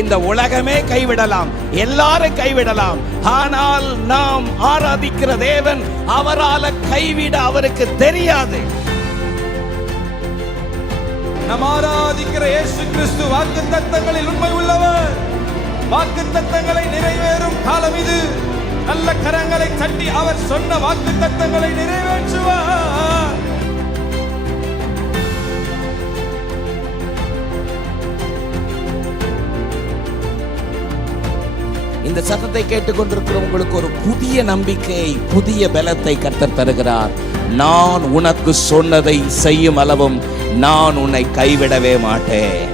இந்த உலகமே கைவிடலாம், எல்லாரும் கைவிடலாம். ஆனால் நாம் ஆராதிக்கிற தேவன், அவரால் கைவிட அவருக்கு தெரியாது. நாம் ஆராதிக்கிற இயேசு கிறிஸ்து வாக்குத்தத்தங்களில் உண்மை உள்ளவர். வாக்குத்தத்தங்களை நிறைவேறும் காலம் இது. நல்ல கரங்களை தட்டி அவர் சொன்ன வாக்குத்தத்தங்களை நிறைவேற்றுவார். இந்த சத்தத்தை கேட்டுக்கொண்டிருக்கிற உங்களுக்கு ஒரு புதிய நம்பிக்கை, புதிய பலத்தை கர்த்தர் தருகிறார். நான் உனக்கு சொன்னதை செய்யும் அளவும் நான் உன்னை கைவிடவே மாட்டேன்.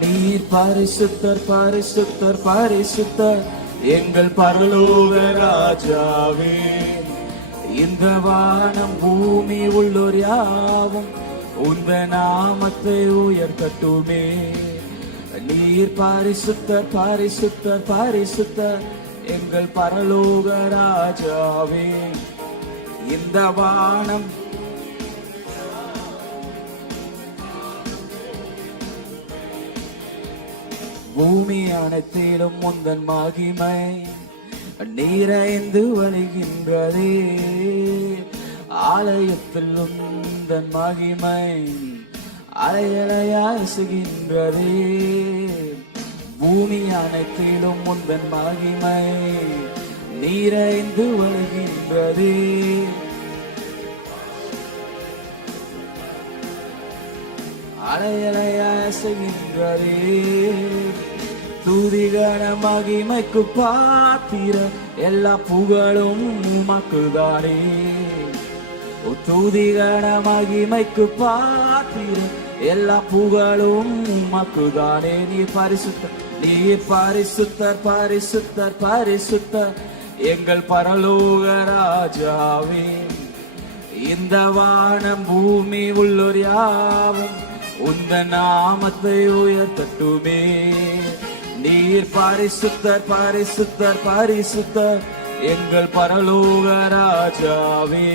நீர் பரிசுத்தர், பரிசுத்தர், பரிசுத்தர், எங்கள் பரலோக ராஜாவே. இந்த வானம் பூமி உள்ளோர் யாவும் உந்த நாமத்தை உயர்த்தட்டுமே. நீர் பரிசுத்தர், பரிசுத்தர், பரிசுத்தர், எங்கள் பரலோக ராஜாவே. இந்த வானம் பூமி அனைத்திலும் முந்தன் மகிமை நீரைந்து வழிகின்றதே. ஆலயத்தில் உந்தன் மகிமை அலையலையாசுகின்றதே. பூமி அனைத்திலும் முந்தன் மகிமை நீரைந்து வழிகின்றதே. அலையலையாசுகின்றதே. துதிகன மகிமைக்கு பாத்திர எல்லா புகழும் உமக்குதானே. துதிகன மகிமைக்கு பாத்திர எல்லா புகழும் உமக்குதானே. நீ பரிசுத்தர், நீ பரிசுத்தர், பரிசுத்தர், பரிசுத்தர், எங்கள் பரலோக ராஜாவே. இந்த வானம் பூமி உள்ளோர் யாவும் உந்த நாமத்தை உயர்த்தட்டுமே. நீர் பரிசுத்தர், பரிசுத்தர், பரிசுத்தர், எங்கள் பரலோக ராஜாவே.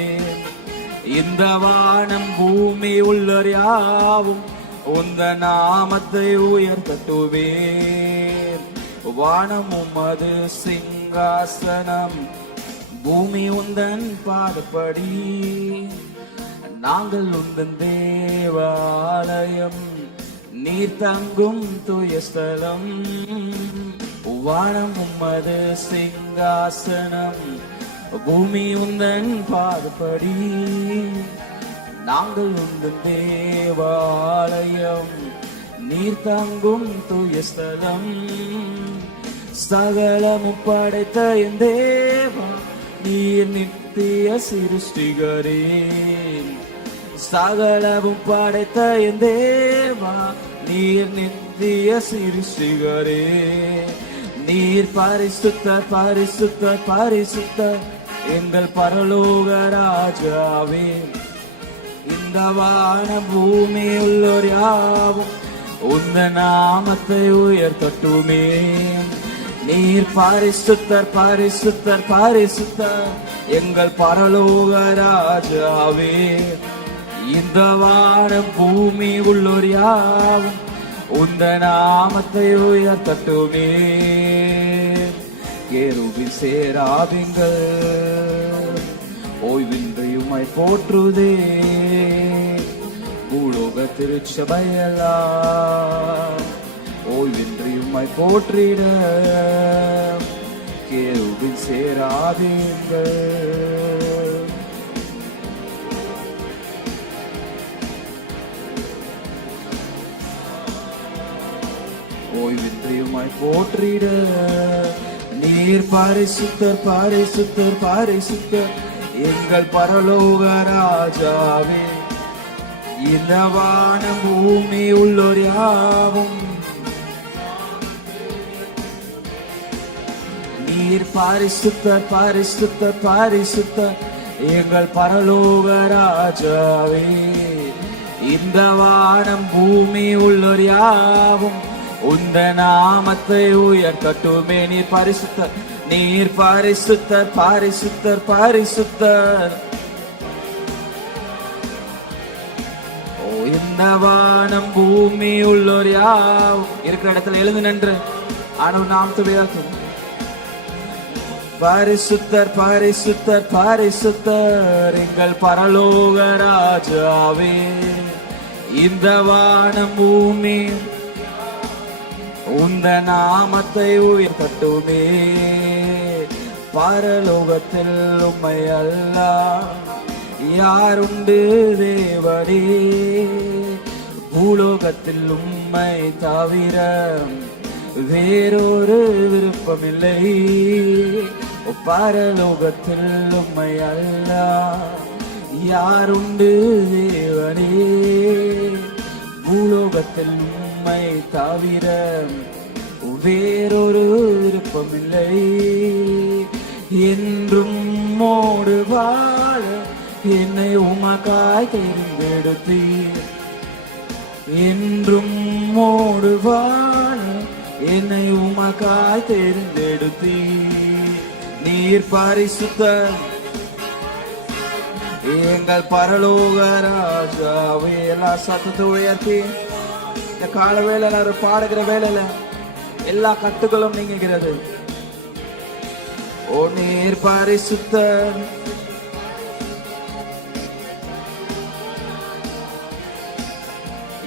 இந்த வானம் பூமி உள்ளோர் யாவும் உந்த நாமத்தை உயர்த்தட்டுமே. வானம் உமது சிங்காசனம், பூமி உந்தன் பாதப்படி. நாங்கள் உந்தன் தேவாலயம், நீர் தங்கும் தூய ஸ்தலம். வானம் உமது சிங்காசனம், பூமி உந்தன் பாதப்படி. நாங்கள் உந்தன் தேவாலயம், நீர் தங்கும் தூய ஸ்தலம். சகலமும் படைத்த என் தேவா, நீர் நித்திய சிருஷ்டிகரே. சகலமும் படைத்த என் தேவா, நீர் நித்திய சிருஷ்டிகரே. நீர் பரிசுத்தர், பரிசுத்தர், பரிசுத்தர், எங்கள் பரலோக ராஜாவே. இந்த வான பூமி உள்ளோர் யாவும் உந்த நாமத்தை உயர்த்தட்டுமே. நீர் பரிசுத்தர், பரிசுத்தர், பரிசுத்தர், எங்கள் பரலோக ராஜாவே. இந்த வானம் பூமி உள்ளோர் யாவும் உந்த நாமத்தை உயர்த்தட்டுமே. கேருபீன் சேராபீன்கள் ஓய்வின்றி உம்மை போற்றுதே. பூலோக திருச்சபையெல்லாம் ஓய்வின்றி உம்மை போற்றிட. கேருபீன் சேராபீன்கள் ஓய்வின்றி உம்மை போற்றிட. நீர் பரிசுத்தர், பரிசுத்தர், பரிசுத்தர், எங்கள் பரலோக ராஜாவே. இந்த வானம் பூமி உள்ளோர் யாவும் நீர் பரிசுத்தர், பரிசுத்தர், பரிசுத்தர், எங்கள் பரலோக ராஜாவே. இந்த வானம் பூமி உள்ளோர் யாவும் உந்த நாமத்தை உயர்த்தட்டுமே. நீர் பரிசுத்தர், நீர் பரிசுத்தர், பரிசுத்தர், பரிசுத்தர். ஓ இந்த வானம் பூமி உள்ளோர் யாவும் இருக்கிற இடத்துல எழுந்து நின்று ஆண்டவர் நாமத்தை உயர்த்தும். பரிசுத்தர், பரிசுத்தர், பரிசுத்தர் எங்கள் பரலோக ராஜாவே. இந்த வானம் பூமி உந்த நாமத்தை உயர்த்தட்டுமே. பரலோகத்தில் உம்மை அல்லால் யாருண்டு தேவனே. பூலோகத்தில் உம்மை தவிர வேறொரு விருப்பமில்லை. பரலோகத்தில் உம்மை அல்லால் யாருண்டு தேவனே. பூலோகத்தில் உம்மை தவிர வேறொரு விருப்பமில்லை. என்றும் மோடு வாழ என்னை உமக்காய் தெரிந்தெடுத்தீர். என்றும் மோடு வாழ என்னை உமக்காய் தெரிந்தெடுத்தீர். நீர் பரிசுத்தர் எங்கள் பரலோக ராஜாவே. எல்லா சத்தத்தை உயர்த்தி இந்த கால வேலையில பாடுகிற வேலையில எல்லா கட்டுகளும் நீங்குகிறது. ஓ நீர் பரிசுத்தர்,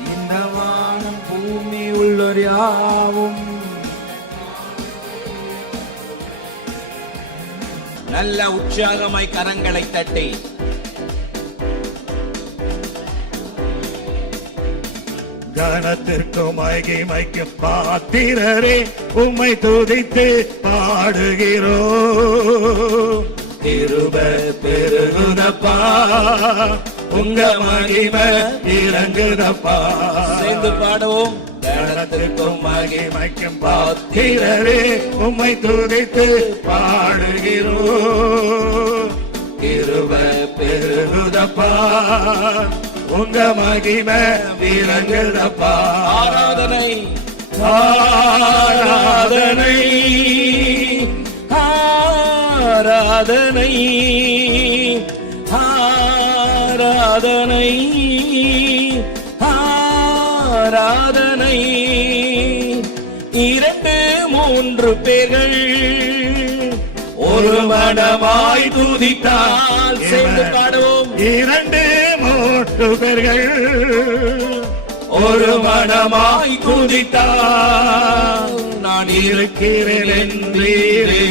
இந்த வானம் பூமி உள்ளோர் யாவும். நல்ல உற்சாகமாய் கரங்களை தட்டி கனத்திற்கும் மகிமைக்கும் பாத்திரரே உம்மை துதித்து பாடுகிறோ. கிருபை பெருகுதப்பா, உங்க மகிமை இறங்குதப்பா. சேர்ந்து பாடுவோம். கனத்திற்கும் மகிமைக்கும் பாத்திரரே உம்மை துதித்து பாடுகிறோ. கிருபை பெருகுதப்பா, உங்க மகிமை விளங்குதப்பா. ஆராதனை, ஆராதனை, ஆராதனை, ஆராதனை, ஆராதனை. 2-3 பேர்கள் ஒரு மனமாய் துதித்தால் சேர்ந்து பாடுவோம். 2-3 பேர்கள் ஒரு மனமாய் துதித்தால் நான் இருக்கிறேன் என்றீரே.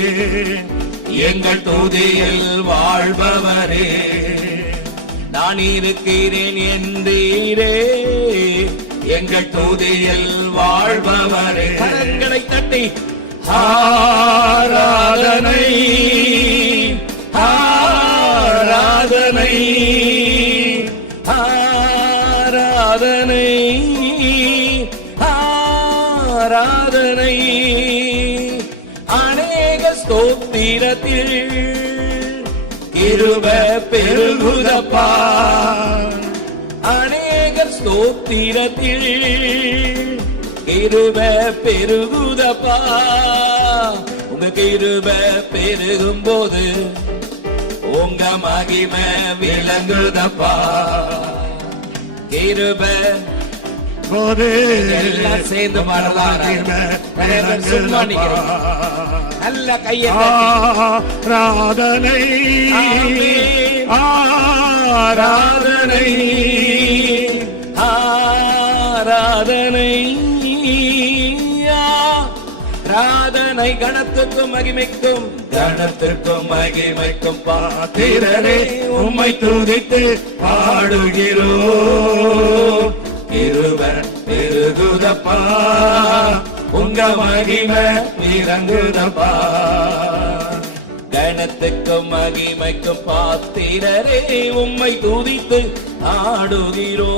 எங்கள் துதியில் வாழ்பவரே, நான் இருக்கிறேன் என்றீரே. எங்கள் துதியில் வாழ்பவரே. கரங்களை தட்டி ஆராதனை, ஆராதனை, ஆராதனை, ஆராதனை. அநேக ஸ்தோத்திரத்தில் கிருபை பெருகுதப்பா. அநேக ஸ்தோத்திரத்தில் கிருபை பெருகுதப்பா. உங்க கிருபை பெருகும் போது உங்க மகிமை விளங்குதப்பா. கிருபை போது எல்லாம் சேர்ந்து பாடலாம். சும்மா நிக்கிறோம். நல்ல கையை ஆராதனை, ஆராதனை, ஆராதனை, ஆராதனை. கணத்துக்கும் மகிமைக்கும், கணத்திற்கும் மகிமைக்கும் பாத்திரரே உம்மை துதித்து பாடுகிறோ. கிருபை பெருகுதப்பா, உங்க மகிமை இறங்குதப்பா. கணத்துக்கும் மகிமைக்கும் பாத்திரரே உம்மை துதித்து ஆடுகிறோம்.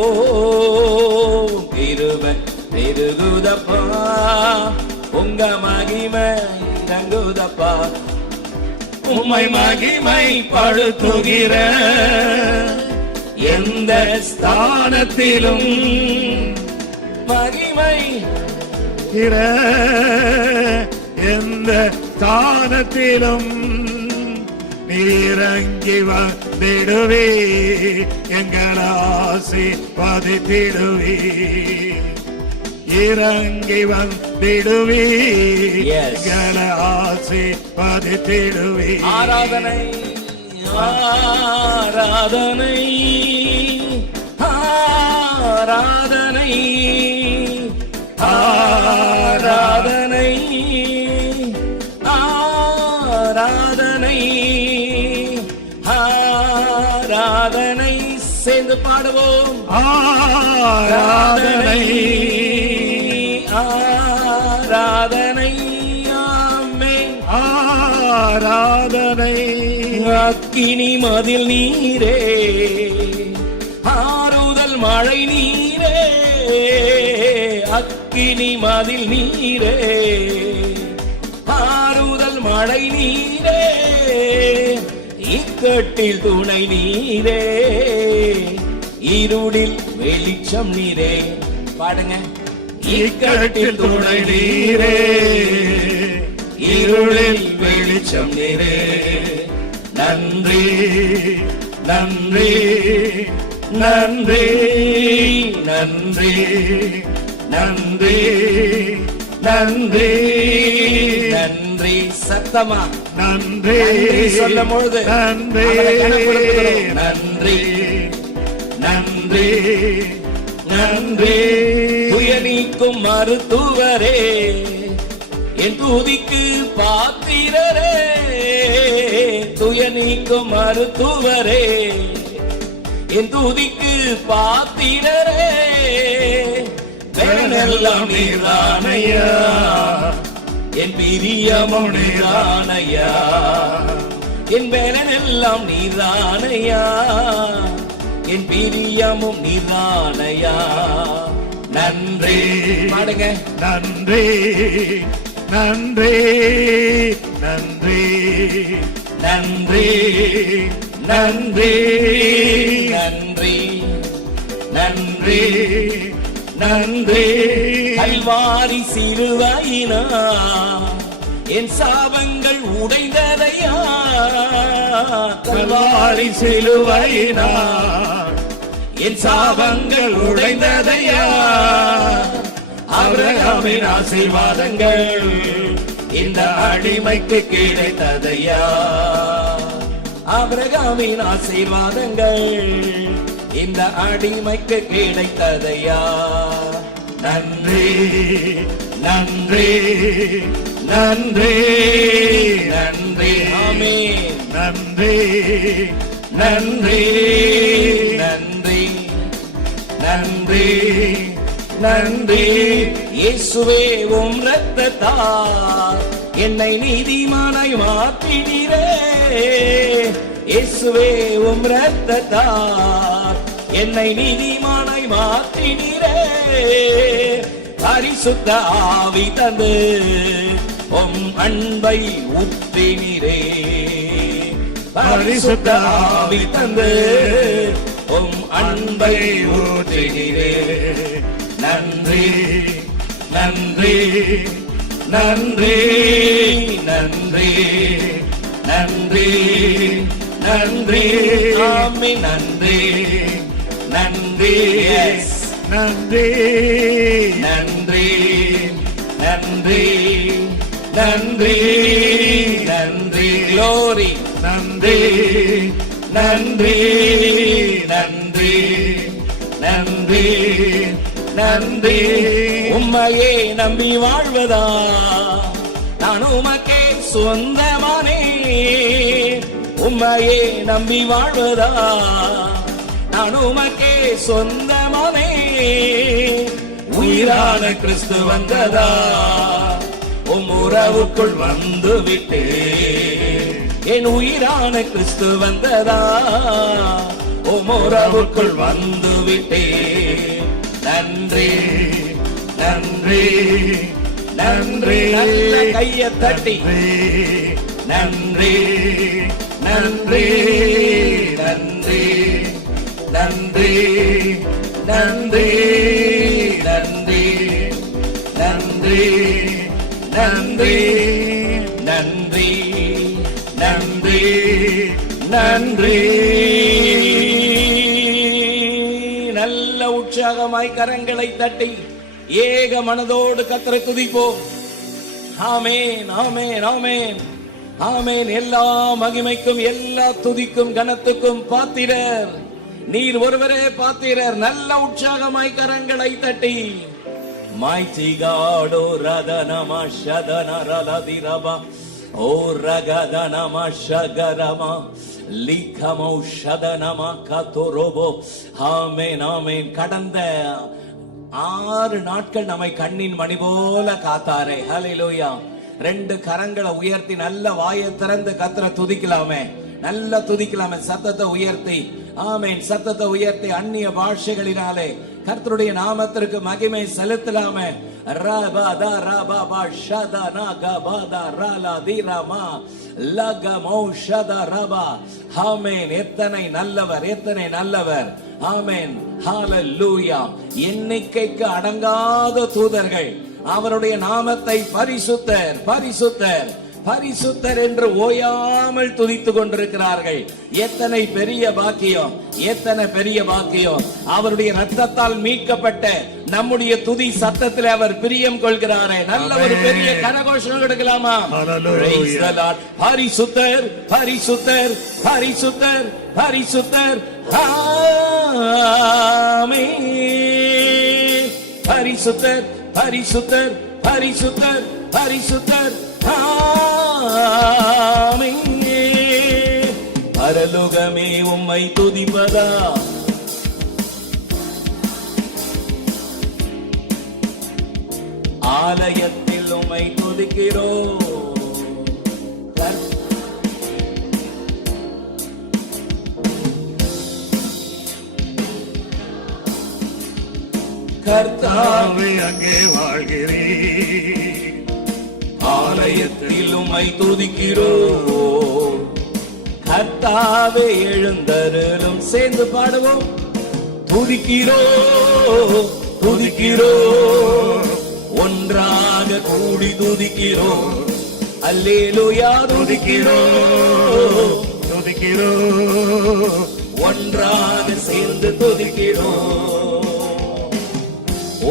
கிருபை பெருகுதப்பா, உங்க மகிமை இறங்குதப்பா. உம்மை மகிமை படுத்துகிற எந்த ஸ்தானத்திலும் மகிமை எந்த ஸ்தானத்திலும் நீரங்கி வந்திடுவே எங்கள் ஆசீர்வதித்திடுவே இறங்கி வந்திடுவே எங்கள் ஆசீர்வதித்திடுவே ஆராதனை ஆராதனை ஆராதனை ஆராதனை ஆராதனை ஆராதனை சேர்ந்து பாடுவோம் ஆராதனை ஆராதனை ஆமென் ஆராதனை அக்கினி மதில் நீரே ஆறுதல் மழை நீரே அக்கினி மதில் நீரே ஆறுதல் மழை நீரே இக்கட்டில் துணை நீரே இருளில் வெளிச்சம் நீரே பாடுங்க இக்கட்டில் துணை நீரே இருளில் வெளிச்சம் நீரே நன்றி நன்றி நன்றி நன்றி நன்றி நன்றி நன்றி சத்தமா நன்றி சொல்லும் பொழுது நன்றி நன்றி நன்றி நன்றி துயநீக்கும் மருத்துவரே என் துதிக்கு பாத்திரரே துயநீக்கும் மருத்துவரே என் துதிக்கு பாத்திரரே வேலெல்லாம் நீரானையா என் பிரியமும் நீரானையா என் வேலனெல்லாம் நீரானையா என் பிரியமும் நீரானையா நன்றி பாடுங்க நன்றி நன்றி நன்றி நன்றி நன்றி நன்றி நன்றி நன்றி கல்வாரி சிலுவையினா என் சாபங்கள் உடைந்ததையா கல்வாரி சிலுவையினா என் சாபங்கள் உடைந்ததையா ஆபிரகாமின் ஆசீர்வாதங்கள் இந்த அடிமைக்கு கிடைத்ததையா ஆபிரகாமின் ஆசீர்வாதங்கள் இந்த அடிமைக்கு கிடைத்ததையா நன்றி நன்றி நன்றி நன்றி ஆமென் நன்றி நன்றி நன்றி நன்றி நன்றி இயேசுவே உம் இரத்தத்தால் என்னை நீதிமானாய் மாற்றினீரே இயேசுவே உம் இரத்தத்தால் என்னை நீதிமானாய் மாற்றினீரே பரிசுத்த ஆவி தந்து உம் அன்பை ஊற்றினீரே பரிசுத்த ஆவி தந்து உம் அன்பை ஊற்றினீரே நன்றி நன்றி நன்றி நன்றி நன்றி நன்றி ஆமென் நன்றி நன்றி எஸ் நன்றி நன்றி நன்றி நன்றி நன்றி க்ளோரி நன்றி நன்றி நன்றி நன்றி நன்றி உம்மையே நம்பி வாழ்வதா நான் உமக்கே சொந்தமானே உம்மையே நம்பி வாழ்வதா நான் உமக்கே சொந்தமானே உயிரான கிறிஸ்து வந்ததா உம் உறவுக்குள் வந்து விட்டே என் உயிரான கிறிஸ்து வந்ததா உம் உறவுக்குள் வந்து விட்டே நன்றி நன்றி நன்றி நல்ல கையை தட்டி நன்றி நன்றி நன்றி நன்றி நன்றி நன்றி நன்றி நன்றி நன்றி நன்றி நன்றி. நல்ல உற்சாகமாய் கரங்களை தட்டி ஏக மனதோடு கர்த்தரை துதிப்போம். ஆமென் ஆமென் ஆமென் ஆமென். எல்லா மகிமைக்கும் எல்லா துதிக்கும் கனத்துக்கும் பாத்திரர் நீர் ஒருவரே பாத்திரர். நல்ல உற்சாகமாய் கரங்களை தட்டி Mighty God, O Radhanama Shadana Raladiraba, O Ragadanama Shagarama, Likamo Shadanama Katorobo. Amen, amen. கடந்த 6 நாட்கள் நம்மை கண்ணின் மணி போல காத்தாரே. ஹல்லேலூயா. 2 கரங்களை உயர்த்தி நல்ல வாயை திறந்து கர்த்தரை துதிக்கலாமே. நல்ல துதிக்கலாமே. சத்தத்தை உயர்த்தி, ஆமென், சத்தத்தை உயர்த்தி அந்நிய பாஷைகளினாலே கர்த்தருடைய நாமத்திற்கு மகிமை செலுத்தலாமே. ரபதா ரபபா ஷதனா கபதா ரலா திரமா லகமோ ஷதா ரபா. ஆமென். எத்தனை நல்லவர், எத்தனை நல்லவர். ஆமென். ஹalleluya. எண்ணிக்கைக்கு அடங்காத தூதர்கள் அவருடைய நாமத்தை பரிசுத்தர் பரிசுத்தர் பரிசுத்தர் என்று ஓயாமல் துதித்துக் கொண்டிருக்கிறார்கள். எத்தனை பெரிய பாக்கியம், எத்தனை பெரிய பாக்கியம். அவருடைய ரத்தத்தால் மீட்கப்பட்ட நம்முடைய துதி சத்தத்தில் அவர் பிரியம் கொள்கிறாரே. நல்ல ஒரு பெரிய கரகோஷம் எடுக்கலாமா? பரிசுத்தர் பரிசுத்தர் பரிசுத்தர் பரிசுத்தர். ஆமென். பரிசுத்தர் பரிசுத்தர் பரிசுத்தர் பரிசுத்தர். பரலோகமே உம்மை துதிப்பதா, ஆலயத்தில் உம்மை துதிக்கிறோம். கர்த்தாவே அங்கே வாழ்கிறீர், ஆலயத்தில் உம்மை துதிக்கிறோம். கர்த்தாவே எழுந்தருளும். சேர்ந்து பாடுவோம். துதிக்கிறோம் துதிக்கிறோம், ஒன்றாக கூடி துதிக்கிறோம். அல்லேலூயா. துதிக்கிறோம் துதிக்கிறோம், ஒன்றாக சேர்ந்து துதிக்கிறோம்.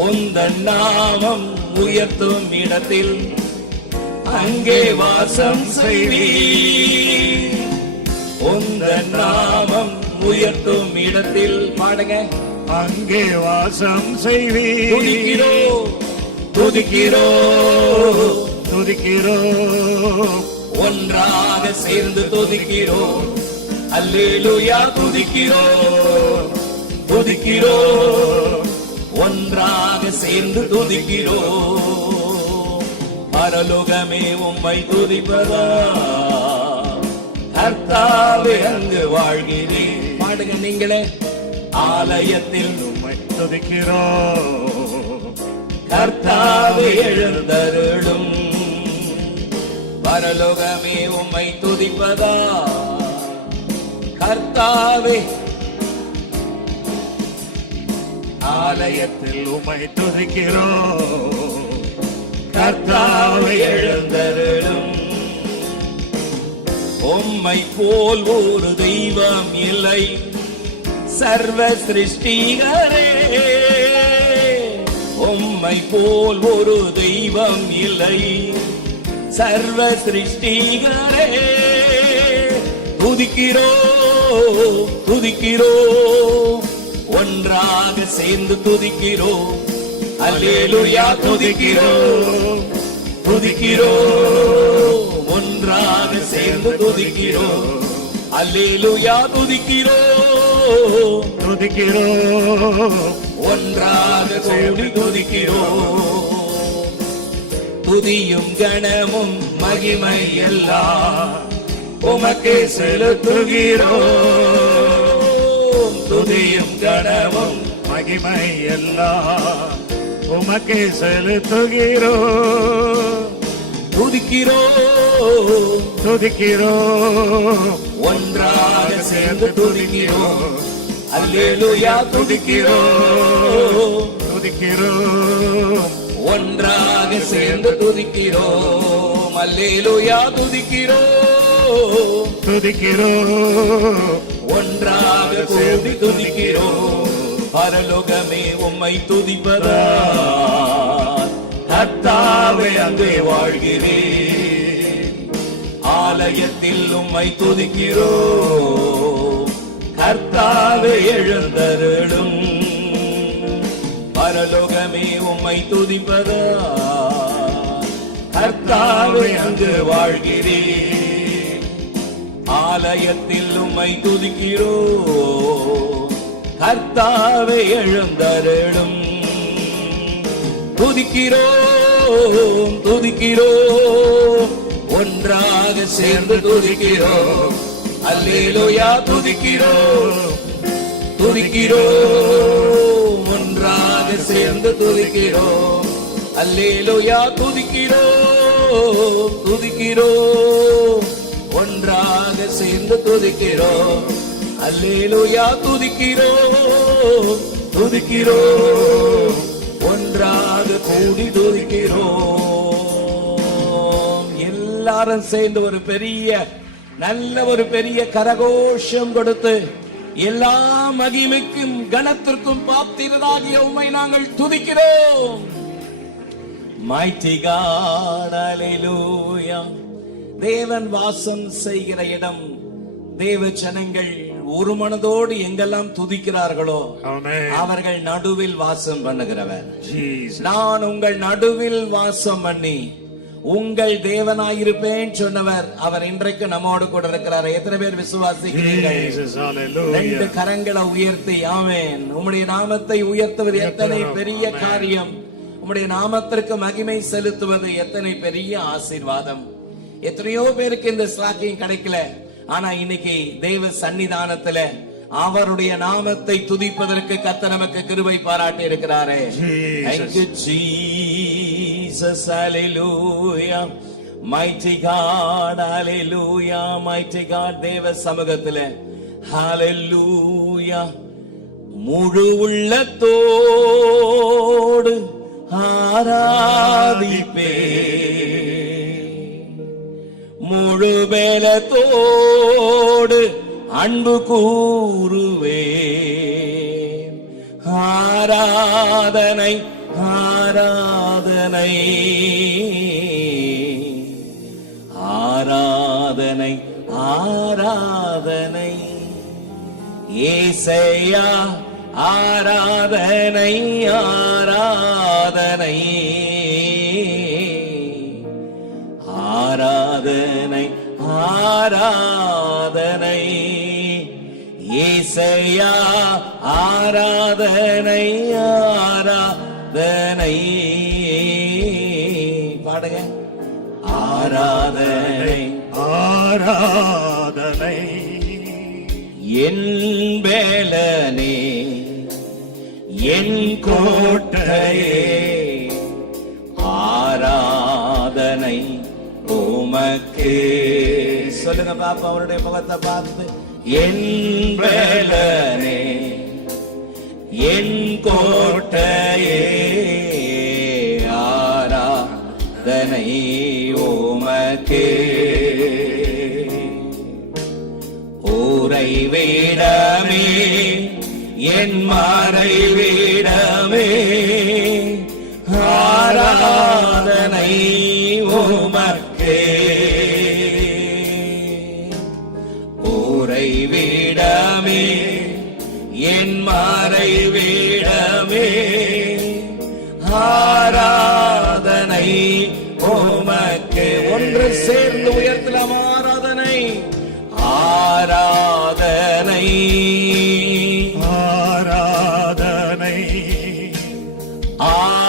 உந்தன் நாமம் உயர்த்தும் இடத்தில் அங்கே வாசம் செய்வீர். உந்தன் நாமம் உயர்த்தும் இடத்தில் பாடுங்க. அங்கே வாசம் செய்வீர். துதிக்கிறோம் துதிக்கிறோம் துதிக்கிறோம், ஒன்றாக சேர்ந்து துதிக்கிறோம். அல்லேலூயா. துதிக்கிறோம் துதிக்கிறோம், ஒன்றாக சேர்ந்து துதிக்கிறோம். பரலோகமே உம்மை துதிப்பதா, கர்த்தாவே அங்கு வாழ்கிறேன். பாடுங்க நீங்களே. ஆலயத்தில் உம்மை துதிக்கிறோம். கர்த்தாவே எழுந்தருளும். பரலோகமே உம்மை துதிப்பதா, கர்த்தாவே. ஆலயத்தில் உம்மை துதிக்கிறோம். கர்த்தாவே எழுந்தருளும். உம்மை போல் ஒரு தெய்வம் இல்லை, சர்வ சிருஷ்டிகரே. உம்மை போல் ஒரு தெய்வம் இல்லை, சர்வ சிருஷ்டிகரே. துதிக்கிறோம் துதிக்கிறோம், ஒன்றாக சேர்ந்து துதிக்கிறோம். அல்லேலூயா. துதிக்கிறோம் துதிக்கிறோம், ஒன்றாக சேர்ந்து துதிக்கிறோம். அல்லேலூயா. துதிக்கிறோம் துதிக்கிறோம், ஒன்றாக கூடி துதிக்கிறோம். துதியும் கணமும் மகிமை எல்லாம் உமக்கே செலுத்துகிறோம். துதியும் கணமும் மகிமை எல்லாம் உமக்கே செலுத்துகிறோம். துதிக்கிறோம் துதிக்கிறோம், ஒன்றாக சேர்ந்து துதிக்கிறோம். அல்லேலூயா துதிக்கிறோம், துதிக்கிறோம், ஒன்றாக சேர்ந்து துதிக்கிறோம். அல்லேலூயா துதிக்கிறோம், துதிக்கிறோம், ஒன்றாக கூடி துதிக்கிறோம். பரலோகமே உம்மை துதிப்பதா, கர்த்தாவே அங்கே வாழ்கிறேன். ஆலயத்தில் உம்மை துதிக்கிறோம், கர்த்தாவே எழுந்தருளும். பரலோகமே உம்மை துதிப்பதா, கர்த்தாவே அங்கு வாழ்கிறேன். ஆலயத்தில் உம்மை துதிக்கிறோம், கர்த்தாவே எழுந்தருளும். துதிக்கிறோம், துதிக்கிறோம், ஒன்றாக சேர்ந்து துதிக்கிறோம். அல்லேலூயா துதிக்கிறோம், துதிக்கிறோம், ஒன்றாக சேர்ந்து துதிக்கிறோம். அல்லேலூயா துதிக்கிறோம், துதிக்கிறோம், ஒன்றாக சேர்ந்து துதிக்கிறோம். அல்லேலூயா துதிக்கிறோம், துதிக்கிறோம், ஒன்றாக கூடி துதிக்கிறோம். எல்லாரும் சேர்ந்து ஒரு பெரிய நல்ல ஒரு பெரிய கரகோஷம் கொடுத்து எல்லா மகிமைக்கும் கனத்திற்கும் பாத்திரராகிய உம்மை நாங்கள் துதிக்கிறோம். Mighty God, hallelujah. தேவன் வாசம் செய்கிற இடம். தேவ ஜனங்கள் ஒரு மனதோடு எங்கெல்லாம் துதிக்கிறார்களோ ஆமென். அவர்கள் நடுவில் வாசம் பண்ணுகிறவர். Jesus. நான் உங்கள் நடுவில் வாசம் பண்ணி உங்கள் தேவனாயிருப்பேன் சொன்னவர். அவர் இன்றைக்கு நம்மோடு கூட இருக்கிறார். எத்தனை பேர் விசுவாசிக்கிறீர்கள்? Jesus, ரெண்டு hallelujah. கரங்களை உயர்த்தி ஆமென். உம்முடைய நாமத்தை உயர்த்துவது எத்தனை பெரிய காரியம். உம்முடைய நாமத்திற்கு மகிமை செலுத்துவது எத்தனை பெரிய ஆசீர்வாதம். எத்தனையோ பேருக்கு இந்த ஸ்லாக்கியம் கிடைக்கல. ஆனா இன்னைக்கு தேவ சன்னிதானத்துல அவருடைய நாமத்தை துதிப்பதற்கு கர்த்தர் நமக்கு கிருபை பாராட்டி இருக்கிறாரே. Thank you Jesus, hallelujah. Mighty God, hallelujah. Mighty God, தேவ சமூகத்துல hallelujah. முழு உள்ளத்தோடு ஆராதிப்பே, முழு பலத்தோடு அன்பு கூறுவே. ஆராதனை ஆராதனை ஆராதனை ஆராதனை ஏசையா, ஆராதனை ஆராதனை ஆராதனை ஆராதனை ஏசையா, ஆராதனை ஆராதனை. பாடுங்க. ஆராதனை ஆராதனை என் பேலனே, என் கோட்டையே, ஆராதனை உமக்கே. சொல்லுங்க பாப்பா அவருடைய முகத்தை பார்த்து. என் பேலனே, என் கோட்டையே, ஆராதனை உமக்கே. ஊரை வீடமே, என் மறை வீடமே, ஆராதனை உமக்கே. ஊரை வீடமே, என் மறை வீடமே, ஆராதனை உமக்கே. ஒன்று சேர்ந்து உயர்த்தலாம். ஆராதனை ஆராதனை ஆராதனை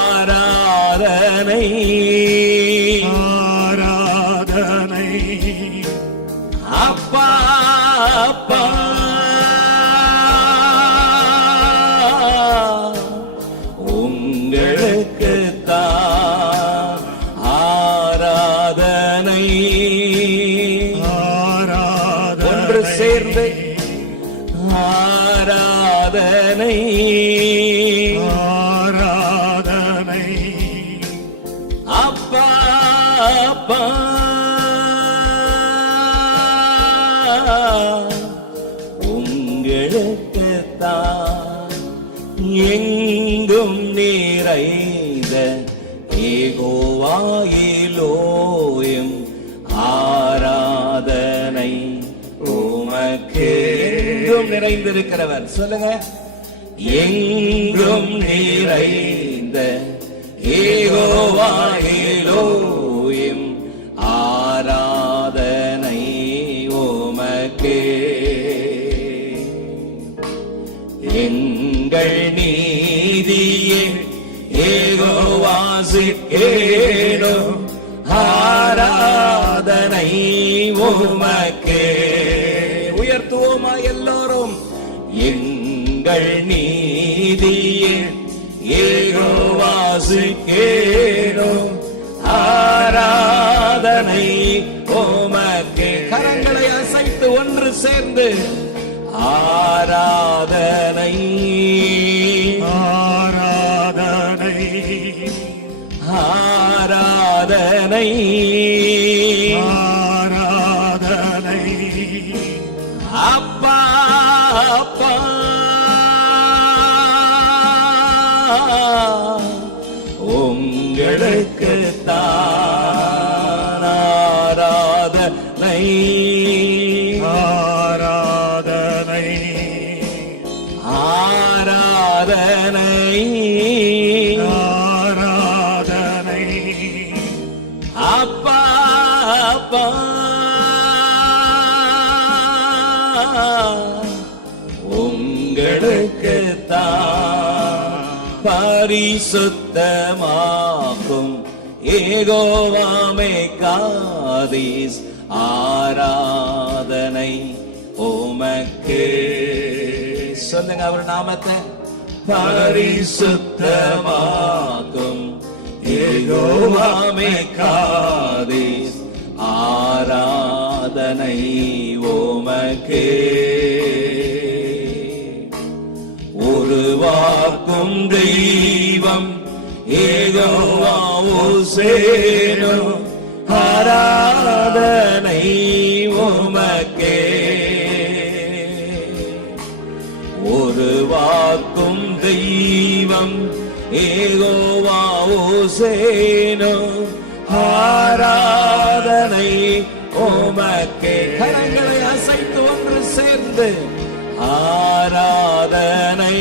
ஆராதனை ஆராதனை அப்பா அப்பா உங்களுக்கு தான் ஆராதனை. ஒன்று சேர்ந்து ஆராதனை ஆராதனை அப்பா அப்பா உங்களுக்குத்தான் எங்கும் நிறைந்த யெகோவாயிலோயும் ஆராதனை உமக்கே. எங்கும் நிறைந்திருக்கிறவர் சொல்லுங்க. எங்கும் நிறைந்த யெகோவாயிலோயும் ஆராதனை உமக்கே. எங்கள் நீதியே யெகோவாவுக்கேனோ ஆராதனை உமக்கே. உயர்த்துவோமா எல்லோரும். எங்கள் நீதியே யெகோவாவுக்கேனோ ஆராதனை உமக்கே. கரங்களை அசைத்து ஒன்று சேர்ந்து ஆராதனை ஆராதனை ஆராதனை ஆராதனை அப்பா அப்பா உங்களுக்கு தான் ஆராதனை ஆராதனை ஆராதனை ஆராதனை அப்பா அப்பா உங்களுக்கு தான் பரிசுத்தமாக்கும் யெகோவாமே காதீஸ் ஆராதனை உமக்கே. சொல்லுங்க அவர் நாமத்தை. பரிசுத்தமாக்கும் யெகோவாமே காதீஸ் ஆராதனை உமக்கே. உருவாக்கும் தெய்வம் யெகோவாவுக்கேனோ ஆராதனை உமக்கே. உருவாக்கும் தெய்வம் யெகோவாவுக்கேனோ ஆராதனை உமக்கே. கரங்களை அசைத்து ஒன்று சேர்ந்து ஆராதனை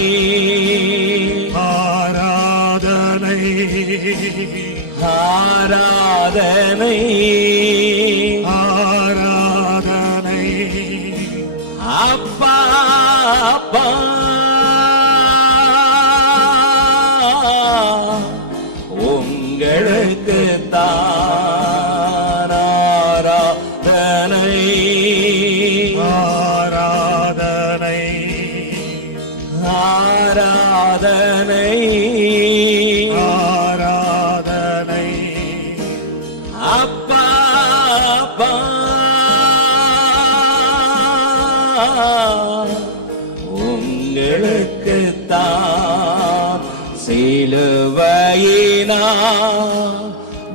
ஆராதனை ஆராதனை ஆராதனை அப்பா அப்பா உங்களுக்கு தான் ஆராதனை ஆராதனை ஆராதனை ஆராதனை அப்பா அப்பா உங்களுக்கு தான் சிலுவையினா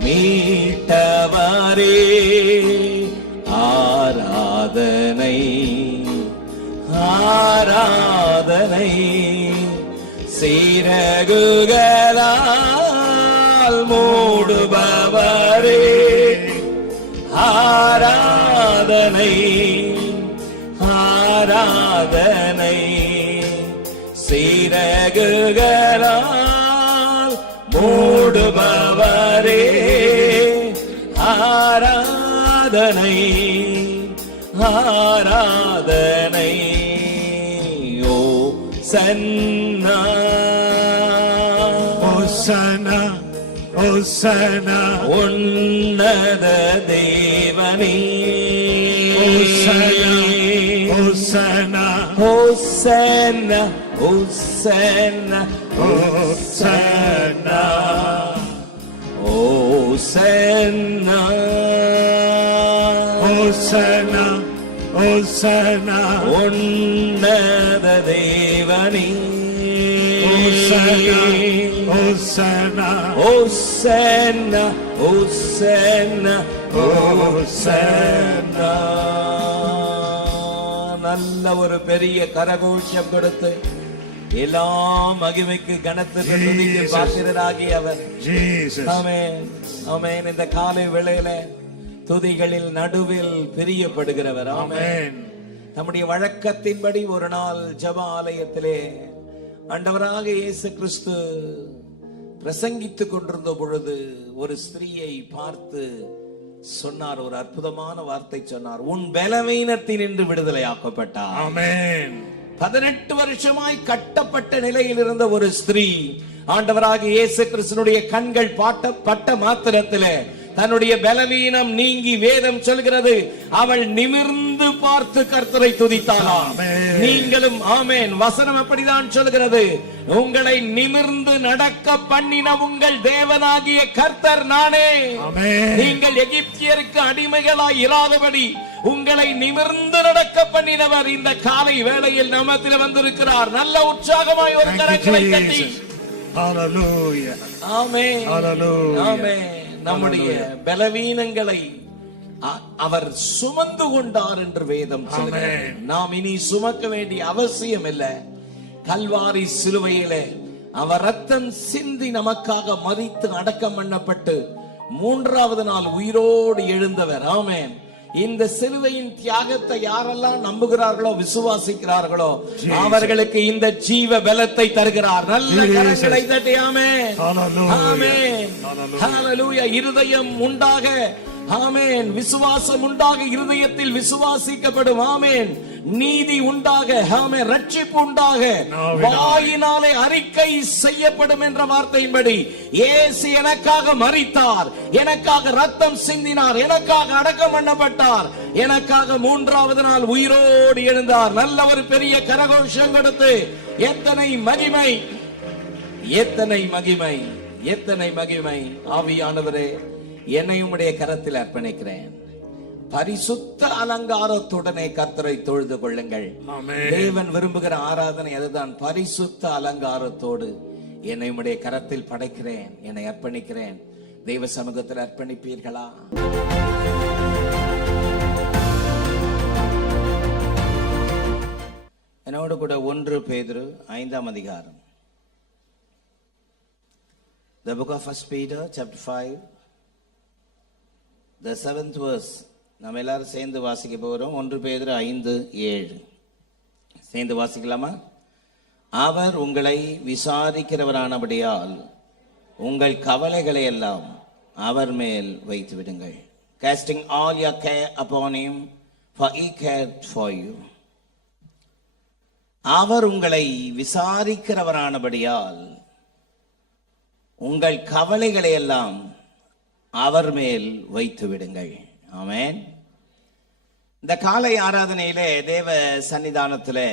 மீட்டவரே ஆராதனை ஆராதனை. சிறகுகளால் மூடுபவரே ஆராதனை ஆராதனை. சிறகுகளால் மூடுபவரே ஆராதனை ஆராதனை. ஓ சன்னா ஓசனா ஓசனா உன்னத தேவனே ஓசனா ஓசனா ஹோசன்னா ஹோசன்னா ஓசனா ஹோசன்னா ஓசனா Hosanna, உன்னத தேவனே Hosanna, Hosanna, ஓசன்னா ஓசன்னா ஓசன்னா. நல்ல ஒரு பெரிய கரகோஷம் கொடுத்து எல்லா மகிமைக்கு கனத்துக்கு துதிக்கு பாத்திரராகி அவர். Jesus. ஆமென் ஆமென். இந்த காலை வேளையில துதிகளில் நடுவில் பிரியப்படுகிறவர். ஆமென். Amen. நம்முடைய வழக்கத்தின்படி ஒரு நாள் ஜெப ஆலயத்திலே ஆண்டவராக இயேசு கிறிஸ்து பிரசங்கித்துக் கொண்டிருந்த பொழுது ஒரு ஸ்திரீயை பார்த்து சொன்னார், ஒரு அற்புதமான வார்த்தை சொன்னார். உன் பலவீனத்தினின்று விடுதலை ஆக்கப்பட்டார். Amen. 18 வருஷமாய் கட்டப்பட்ட நிலையில் இருந்த ஒரு ஸ்திரீ ஆண்டவராக இயேசு கிறிஸ்துனுடைய கண்கள் பட்ட மாத்திரத்திலே தன்னுடைய பலவீனம் நீங்கி வேதம் சொல்கிறது அவள் நிமிர்ந்து பார்த்து கர்த்தரை துதித்தாளாம். நீங்களும் ஆமென். வசனம் அப்படிதான் சொல்கிறது, உங்களை நிமிர்ந்து நடக்க பண்ணின உங்கள் தேவனாகிய கர்த்தர் நானே. நீங்கள் எகிப்தியருக்கு அடிமைகளாய் இராதபடி உங்களை நிமிர்ந்து நடக்க பண்ணினவர் இந்த காலை வேளையில் நம்மத்தில் வந்திருக்கிறார். நல்ல உற்சாகமாய் ஒரு கரங்களை தட்டி Hallelujah. ஆமென் Hallelujah. ஆமென். நம்முடைய பலவீனங்களை அவர் சுமந்து கொண்டார் என்று வேதம் சொல்கிறது. நாம் இனி சுமக்க வேண்டிய அவசியம் இல்லை. கல்வாரி சிலுவையிலே அவர் ரத்தம் சிந்தி நமக்காக மரித்து அடக்கம் பண்ணப்பட்டு 3வது நாள் உயிரோடு எழுந்தவர். ஆமென். இந்த சிலுவையின் தியாகத்தை யாரெல்லாம் நம்புகிறார்களோ விசுவாசிக்கிறார்களோ அவர்களுக்கு இந்த ஜீவ பலத்தை தருகிறார். நல்ல கரங்களை தட்டி ஆமென் ஆமென் ஹalleluya. இருதயம் உண்டாக ஆமென், விசுவாசம் உண்டாக இருதயத்தில் விசுவாசிக்கப்படும். ஆமென். நீதி உண்டாக ஆமென், ரட்சிப்பு உண்டாக வாயினாலே அறிக்கை செய்யப்படும் என்ற வார்த்தையின்படி இயேசு எனக்காக மரித்தார், எனக்காக ரத்தம் சிந்தினார், எனக்காக அடக்கம் பண்ணப்பட்டார், எனக்காக 3வது நாள் உயிரோடு எழுந்தார். நல்ல ஒரு பெரிய கரகோஷம் கொடுத்து எத்தனை மகிமை எத்தனை மகிமை எத்தனை மகிமை. ஆவியானவரே, என்னை உம்முடைய கரத்தில் அர்ப்பணிக்கிறேன். பரிசுத்த அலங்காரத்துடனே கர்த்தரை தொழுது கொள்ளுங்கள். தேவன் விரும்புகிற ஆராதனை அதுதான். பரிசுத்த அலங்காரத்தோடு என்னை உம்முடைய கரத்தில் படைக்கிறேன், என்னை அர்ப்பணிக்கிறேன். தெய்வ சமூகத்தில் அர்ப்பணிப்பீர்களா? என்னோடு கூட 1 பேதுரு 5ஆம் அதிகாரம். The book of 1 Peter chapter 5 the 7th verse. நாம் எல்லாரும் சேர்ந்து வாசிக்க போகிறோம். 1 பேதுரு 5:7 சேர்ந்து வாசிக்கலாமா? அவர் உங்களை விசாரிக்கிறவரானபடியால் உங்கள் கவலைகளை எல்லாம் அவர் மேல் வைத்து விடுங்கள். Casting all your care upon him, for he cared for you. அவர் உங்களை விசாரிக்கிறவரானபடியால் உங்கள் கவலைகளை எல்லாம் அவர் மேல் வைத்து விடுங்கள். ஆமென். இந்த காலை ஆராதனையிலே தேவ சன்னிதானத்திலே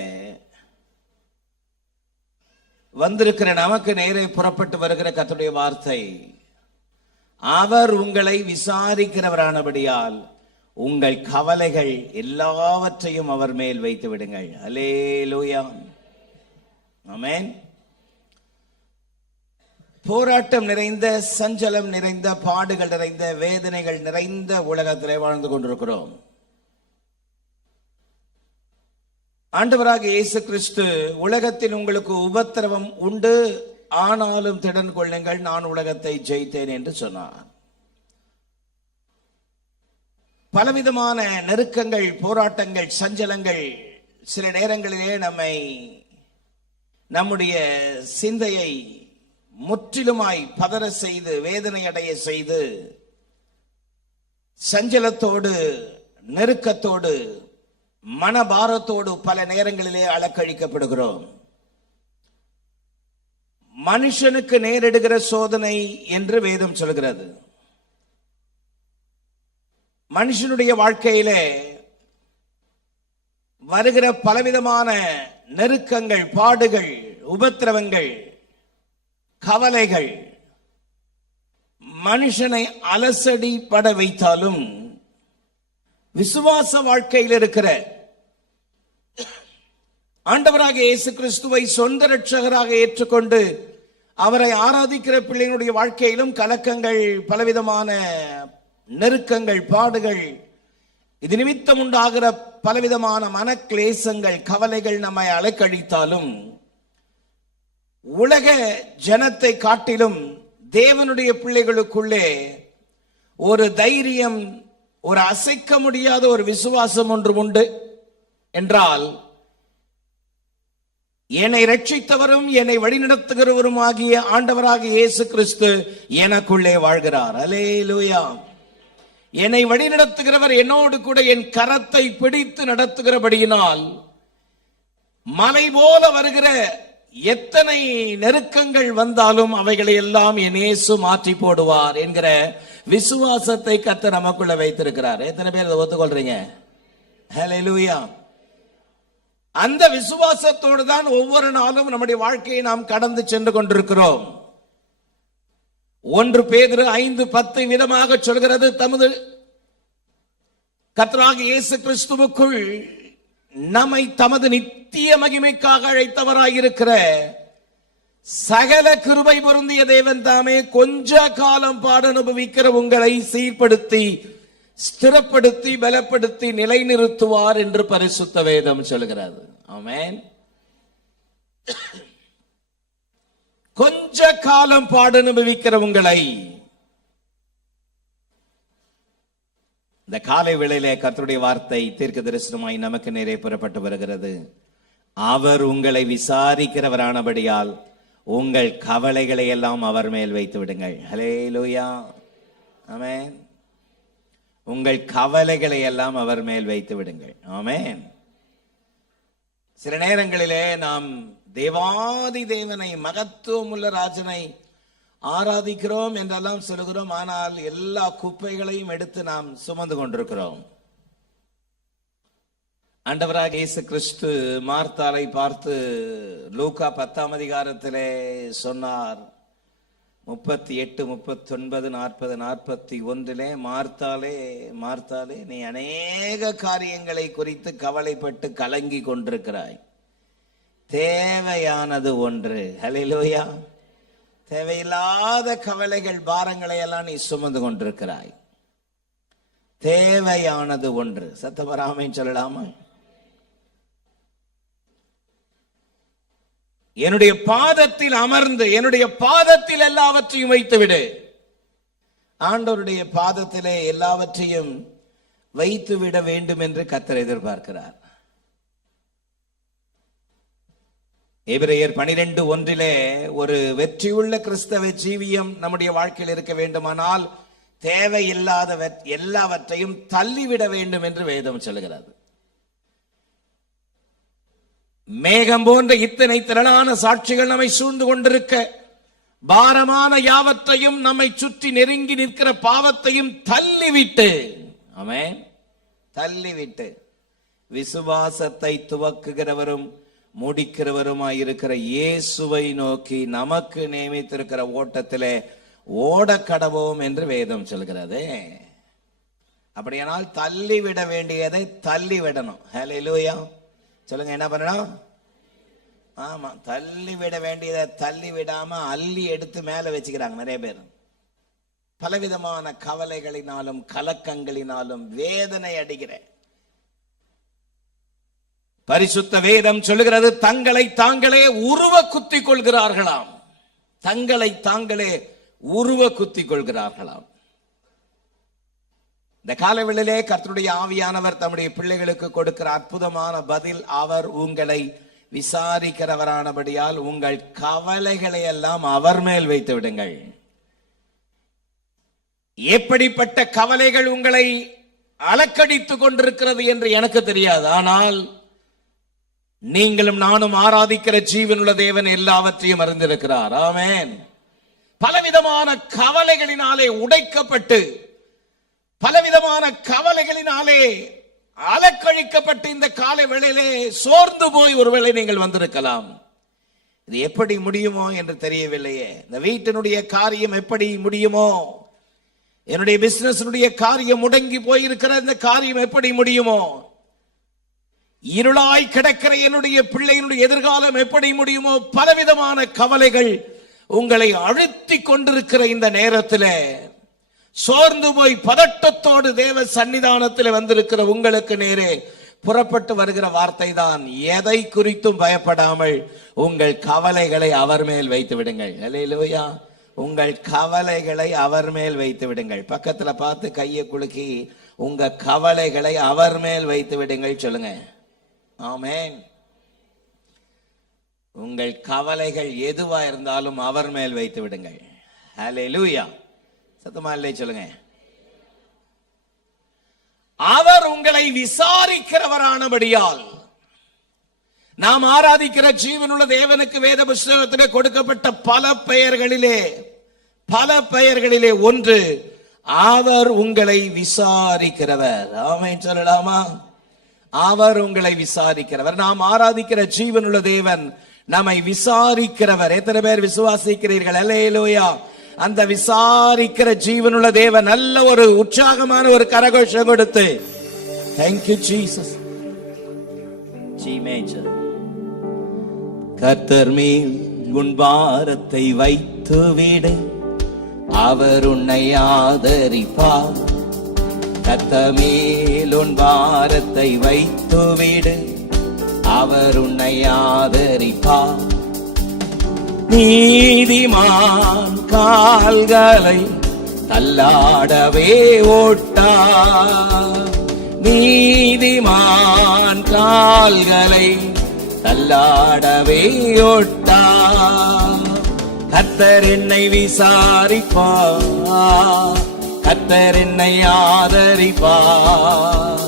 வந்திருக்கிற நமக்கு நேரே புறப்பட்டு வருகிற கர்த்தருடைய வார்த்தை, அவர் உங்களை விசாரிக்கிறவரானபடியால் உங்கள் கவலைகள் எல்லாவற்றையும் அவர் மேல் வைத்து விடுங்கள். அல்லேலூயா. ஆமென். போராட்டம் நிறைந்த, சஞ்சலம் நிறைந்த, பாடுகள் நிறைந்த, வேதனைகள் நிறைந்த உலகத்திலே வாழ்ந்து கொண்டிருக்கிறோம். ஆண்டவராக இயேசு கிறிஸ்து உலகத்தில் உங்களுக்கு உபத்திரவம் உண்டு, ஆனாலும் திடன் கொள்ளுங்கள், நான் உலகத்தை ஜெயித்தேன் என்று சொன்னார். பலவிதமான நெருக்கங்கள், போராட்டங்கள், சஞ்சலங்கள் சில நேரங்களிலே நம்முடைய சிந்தையை முற்றிலுமாய் பதற செய்து, வேதனை அடைய செய்து, சஞ்சலத்தோடு, நெருக்கத்தோடு, மனபாரத்தோடு பல நேரங்களிலே அலக்கழிக்கப்படுகிறோம். மனுஷனுக்கு நேரிடுகிற சோதனை என்று வேதம் சொல்கிறது. மனுஷனுடைய வாழ்க்கையிலே வருகிற பலவிதமான நெருக்கங்கள், பாடுகள், உபத்திரவங்கள், கவலைகள் மனுஷனை அலசடி பட வைத்தாலும் விசுவாச வாழ்க்கையில் இருக்கிற ஆண்டவராக இயேசு கிறிஸ்துவை சொந்த இரட்சகராக ஏற்றுக்கொண்டு அவரை ஆராதிக்கிற பிள்ளைகளுடைய வாழ்க்கையிலும் கலக்கங்கள், பலவிதமான நெருக்கங்கள், பாடுகள், இது நிமித்தம் உண்டாகிற பலவிதமான மனக்லேசங்கள், கவலைகள் நம்மை அலைக்கழித்தாலும் உலக ஜனத்தை காட்டிலும் தேவனுடைய பிள்ளைகளுக்குள்ளே ஒரு தைரியம், ஒரு அசைக்க முடியாத ஒரு விசுவாசம் ஒன்று உண்டு. என்றால் என்னை ரட்சித்தவரும் என்னை வழிநடத்துகிறவரும் ஆகிய ஆண்டவராக இயேசு கிறிஸ்து எனக்குள்ளே வாழ்கிறார். அல்லேலூயா. என்னை வழிநடத்துகிறவர் என்னோடு கூட என் கரத்தை பிடித்து நடத்துகிறபடியினால் மலை போல வருகிற எத்தனை நெருக்கங்கள் வந்தாலும் அவைகளை எல்லாம் என் இயேசு மாற்றி போடுவார் என்கிற விசுவாசத்தை கர்த்தர் நமக்குள்ள வைத்திருக்கிறார். எத்தனை பேர் அதை ஒத்துக்கொள்றீங்க? ஹல்லேலூயா. அந்த விசுவாசத்தோடு தான் ஒவ்வொரு நாளும் நம்முடைய வாழ்க்கையை நாம் கடந்து சென்று கொண்டிருக்கிறோம். 1 பேதுரு 5:10 விதமாக சொல்கிறது, தமது கர்த்தராகிய இயேசு கிறிஸ்துவுக்குள் நம்மை தமது நித்திய மகிமைக்காக அழைத்தவராயிருக்கிற சகல கிருபை பொருந்திய தேவன் தாமே கொஞ்ச காலம் பாட அனுபவிக்கிற உங்களை சீர்படுத்தி, ஸ்திரப்படுத்தி, பலப்படுத்தி நிலைநிறுத்துவார் என்று பரிசுத்த வேதம் சொல்கிறது. ஆமென். கொஞ்ச காலம் பாட அனுபவிக்கிற உங்களை இந்த காலை வேளையிலே கர்த்தருடைய வார்த்தை தீர்க்க தரிசனமாய் நமக்கு நேரே புறப்பட்டு வருகிறது. அவர் உங்களை விசாரிக்கிறவரானபடியால் உங்கள் கவலைகளை எல்லாம் அவர் மேல் வைத்து விடுங்கள். ஹல்லேலூயா. ஆமென். உங்கள் கவலைகளை எல்லாம் அவர் மேல் வைத்து விடுங்கள். ஆமென். சில நேரங்களிலே நாம் தேவாதி தேவனை, மகத்துவம் உள்ள ராஜனை ஆராதிக்கிறோம் என்றெல்லாம் சொல்லுகிறோம். ஆனால் எல்லா குப்பைகளையும் எடுத்து நாம் சுமந்து கொண்டிருக்கிறோம். ஆண்டவராக இயேசு கிறிஸ்து மார்த்தாளை பார்த்து லூக்கா 10ஆம் அதிகாரத்திலே சொன்னார். 38, 39, 40, 41 மார்த்தாளே, மார்த்தாளே, நீ அநேக காரியங்களை குறித்து கவலைப்பட்டு கலங்கி கொண்டிருக்கிறாய். தேவையானது ஒன்று. ஹல்லேலூயா. தேவையில்லாத கவலைகள், பாரங்களை எல்லாம் நீ சுமந்து கொண்டிருக்கிறாய். தேவையானது ஒன்று. சத்தபராமை சொல்லலாமா? என்னுடைய பாதத்தில் அமர்ந்து என்னுடைய பாதத்தில் எல்லாவற்றையும் வைத்துவிடு. ஆண்டவருடைய பாதத்திலே எல்லாவற்றையும் வைத்துவிட வேண்டும் என்று கர்த்தர் எதிர்பார்க்கிறார். எபிரேயர் 12:1 ஒரு வெற்றியுள்ள கிறிஸ்தவ ஜீவியம் நம்முடைய வாழ்க்கையில் இருக்க வேண்டுமானால் தேவையில்லாத எல்லாவற்றையும் தள்ளிவிட வேண்டும் என்று வேதம் சொல்கிறது. மேகம் போன்ற இத்தனை திரளான சாட்சிகள் நம்மை சூழ்ந்து கொண்டிருக்க, பாரமான யாவற்றையும் நம்மை சுற்றி நெருங்கி நிற்கிற பாவத்தையும் தள்ளிவிட்டு, ஆமென், தள்ளிவிட்டு விசுவாசத்தை துவக்குகிறவரும் முடிக்கிறவருமாயிருக்கிற இயேசுவை நோக்கி நமக்கு நியமித்திருக்கிற ஓட்டத்திலே ஓட கடவோம் என்று வேதம் சொல்கிறது. அப்படியானால் தள்ளிவிட வேண்டியதை தள்ளிவிடணும். ஹல்லேலூயா. சொல்லுங்க, என்ன பண்ணணும்? ஆமா, தள்ளிவிட வேண்டியதை தள்ளி விடாம அள்ளி எடுத்து மேல வச்சுக்கிறாங்க நிறைய பேர். பலவிதமான கவலைகளினாலும் கலக்கங்களினாலும் வேதனை அடைகிற பரிசுத்த வேதம் சொல்லுகிறது, தங்களை தாங்களே உருவ குத்திக் கொள்கிறார்களாம். தங்களை தாங்களே உருவ குத்திக் கொள்கிறார்களாம். இந்த காலவெளியிலே கர்த்தருடைய ஆவியானவர் தம்முடைய பிள்ளைகளுக்கு கொடுக்கிற அற்புதமான பதில், அவர் உங்களை விசாரிக்கிறவரானபடியால் உங்கள் கவலைகளை எல்லாம் அவர் மேல் வைத்து விடுங்கள். எப்படிப்பட்ட கவலைகள் உங்களை அலக்கடித்துக் கொண்டிருக்கிறது என்று எனக்கு தெரியாது. ஆனால் நீங்களும் நானும் ஆராதிக்கிற ஜீவனுள்ள தேவன் எல்லாவற்றையும் அறிந்திருக்கிறார். ஆமென். பலவிதமான கவலைகளினாலே உடைக்கப்பட்டு, பலவிதமான கவலைகளினாலே அலக்கழிக்கப்பட்டு இந்த காலை வேளையிலே சோர்ந்து போய் ஒருவேளை நீங்கள் வந்திருக்கலாம். இது எப்படி முடியுமோ என்று தெரியவில்லையே. இந்த வீட்டினுடைய காரியம் எப்படி முடியுமோ, என்னுடைய பிசினஸ் காரியம் முடங்கி போயிருக்கிற இந்த காரியம் எப்படி முடியுமோ, இருளாய் கிடக்கிற என்னுடைய பிள்ளையினுடைய எதிர்காலம் எப்படி முடியுமோ, பலவிதமான கவலைகள் உங்களை அழுத்தி கொண்டிருக்கிற இந்த நேரத்தில் சோர்ந்து போய் பதட்டத்தோடு தேவ சன்னிதானத்தில் வந்திருக்கிற உங்களுக்கு நேரே புறப்பட்டு வருகிற வார்த்தை தான், எதை குறித்தும் பயப்படாமல் உங்கள் கவலைகளை அவர் மேல் வைத்து விடுங்கள். அல்லேலூயா. உங்கள் கவலைகளை அவர் மேல் வைத்து விடுங்கள். பக்கத்துல பார்த்து கையை குலுக்கி உங்க கவலைகளை அவர் மேல் வைத்து விடுங்கள் சொல்லுங்க. ஆமென். உங்கள் கவலைகள் எதுவா இருந்தாலும் அவர் மேல் வைத்து விடுங்கள். ஹல்லேலூயா. சத்தமா இல்லை சொல்லுங்க. அவர் உங்களை விசாரிக்கிறவரானபடியால், நாம் ஆராதிக்கிற ஜீவனுள்ள தேவனுக்கு வேத புஸ்தகத்திலே கொடுக்கப்பட்ட பல பெயர்களிலே ஒன்று அவர் உங்களை விசாரிக்கிறவர். ஆமென் சொல்லலாமா? அவர் உங்களை விசாரிக்கிறவர். நாம் ஆராதிக்கிற ஜீவனுள்ள தேவன் நம்மை விசாரிக்கிறவர். எத்தனை பேர் விசுவாசிக்கிறீர்கள்? அல்லேலூயா. அந்த விசாரிக்கிற ஜீவனுள்ள தேவன் நல்ல ஒரு உற்சாகமான ஒரு கரகோஷம் கொடுத்து Thank you Jesus. G major. கர்த்தர் மேல் உன் பாரத்தை வைத்து விடு, அவர் உன்னை ஆதரிப்பார். கர்த்தர் மேல் உன் பாரத்தை வைத்து விடு, அவர் உன்னை ஆதரிப்பார். நீதிமான் கால்களை தள்ளாடவே ஓட்டார், நீதிமான் கால்களை தள்ளாடவே ஓட்டார். கர்த்தர் என்னை விசாரிப்பார், கர்த்தர் என்னை ஆதரிப்பார்,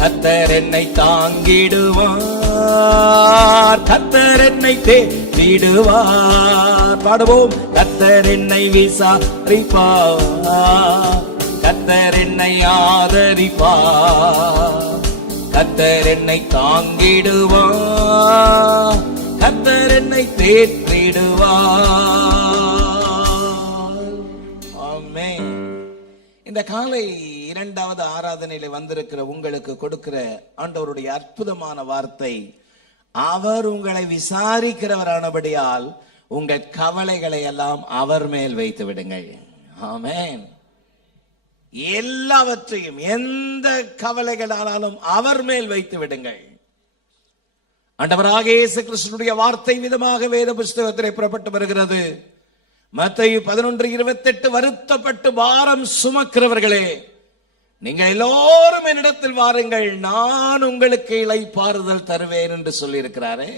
கர்த்தர் என்னை தாங்கிடுவார், கர்த்தர் என்னை தேடிடுவார். பாடுவோம். கர்த்தர் என்னை விசாரிப்பார், கர்த்தர் என்னை ஆதரிப்பார், கர்த்தர் என்னை தாங்கிடுவார், கர்த்தர் என்னை தேற்றிடுவார். ஆமென். இந்த காலை இரண்டாவது ஆராதனையில வந்திருக்கிற உங்களுக்கு கொடுக்கிற ஆண்டவருடைய அற்புதமான வார்த்தை, அவர் உங்களை விசாரிக்கிறவரானபடியால் உங்கள் கவலைகளை எல்லாம் அவர் மேல் வைத்து விடுங்கள். ஆமென். எல்லாவற்றையும், எந்த கவலைகளானாலும் அவர் மேல் வைத்து விடுங்கள். ஆண்டவராக இயேசு கிறிஸ்துவினுடைய வார்த்தை விதமாக வேத புஸ்தகத்திலே புறப்பட்டு வருகிறது. மத்தேயு 11:28, வருத்தப்பட்டு பாரம் சுமக்கிறவர்களே நீங்கள் எல்லோரும் என்னிடத்தில் வாருங்கள், நான் உங்களுக்கு இளைப்பாறுதல் தருவேன் என்று சொல்லி இருக்கிறாரே.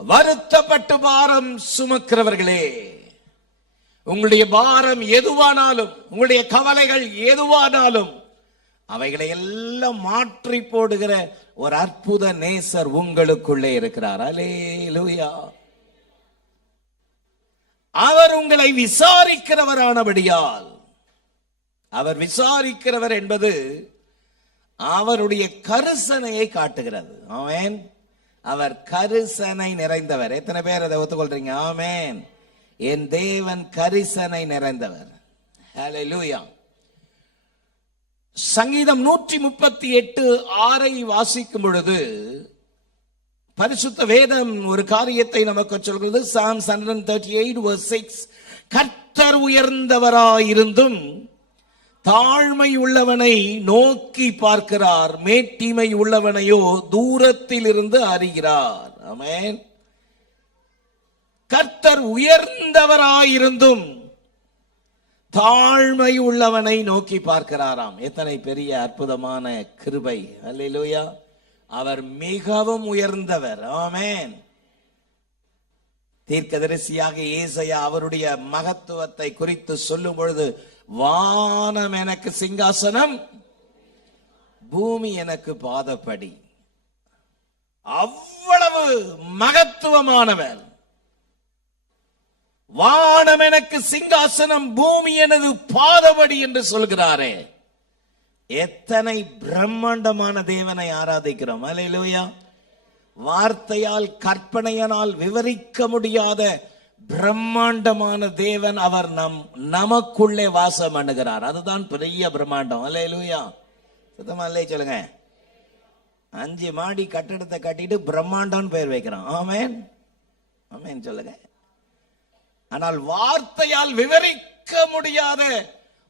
வருத்தப்பட்டு பாரம் சுமக்கிறவர்களே, உங்களுடைய பாரம் எதுவானாலும், உங்களுடைய கவலைகள் எதுவானாலும் அவைகளை எல்லாம் மாற்றி போடுகிற ஒரு அற்புத நேசர் உங்களுக்குள்ளே இருக்கிறார். அல்லேலூயா. அவர் உங்களை விசாரிக்கிறவரானபடியால், அவர் விசாரிக்கிறவர் என்பது அவருடைய கரிசனையை காட்டுகிறது. ஆமென். அவர் கரிசனை நிறைந்தவர். எத்தனை பேர் அதை ஒத்துக்கொள்றீங்க? ஆமென். என் தேவன் கரிசனை நிறைந்தவர். ஹல்லேலூயா. சங்கீதம் 138:6 வாசிக்கும் பொழுது பரிசுத்த வேதம் ஒரு காரியத்தை நமக்கு சொல்கிறது. Psalms 138:6, கர்த்தர் உயர்ந்தவராயிருந்தும் தாழ்மை உள்ளவனை நோக்கி பார்க்கிறார், மேட்டிமை உள்ளவனையோ தூரத்தில் இருந்து அறிகிறார். ஆமென். கர்த்தர் உயர்ந்தவராயிருந்தும் தாழ்மை உள்ளவனை நோக்கி பார்க்கிறாராம். எத்தனை பெரிய அற்புதமான கிருபை. அல்லேலூயா. அவர் மிகவும் உயர்ந்தவர். ஆமென். தீர்க்கதரிசியாக ஏசாயா அவருடைய மகத்துவத்தை குறித்து சொல்லும் பொழுது, வானம் எனக்கு சிங்காசனம், பூமி எனக்கு பாதப்படி. அவ்வளவு மகத்துவமானவர். வானம் எனக்கு சிங்காசனம், பூமி எனது பாதபடி என்று சொல்கிறாரே. எத்தனை பிரம்மாண்டமான தேவனை ஆராதிக்கிறோம். அல்லேலூயா. வார்த்தையால், கற்பனையினால் விவரிக்க முடியாத பிரம்மாண்டமான தேவன். அவர் நமக்குள்ளே வாசம் பண்ணுகிறார். அதுதான் பெரிய பிரம்மாண்டம். அல்லேலூயா. சுத்தமா இல்லையே சொல்லுங்க. 5 மாடி கட்டடத்தை கட்டிட்டு பிரம்மாண்டம் பேர் வைக்கிறான். ஆமென் ஆமென் சொல்லுங்க. ஆனால் வார்த்தையால் விவரிக்க முடியாத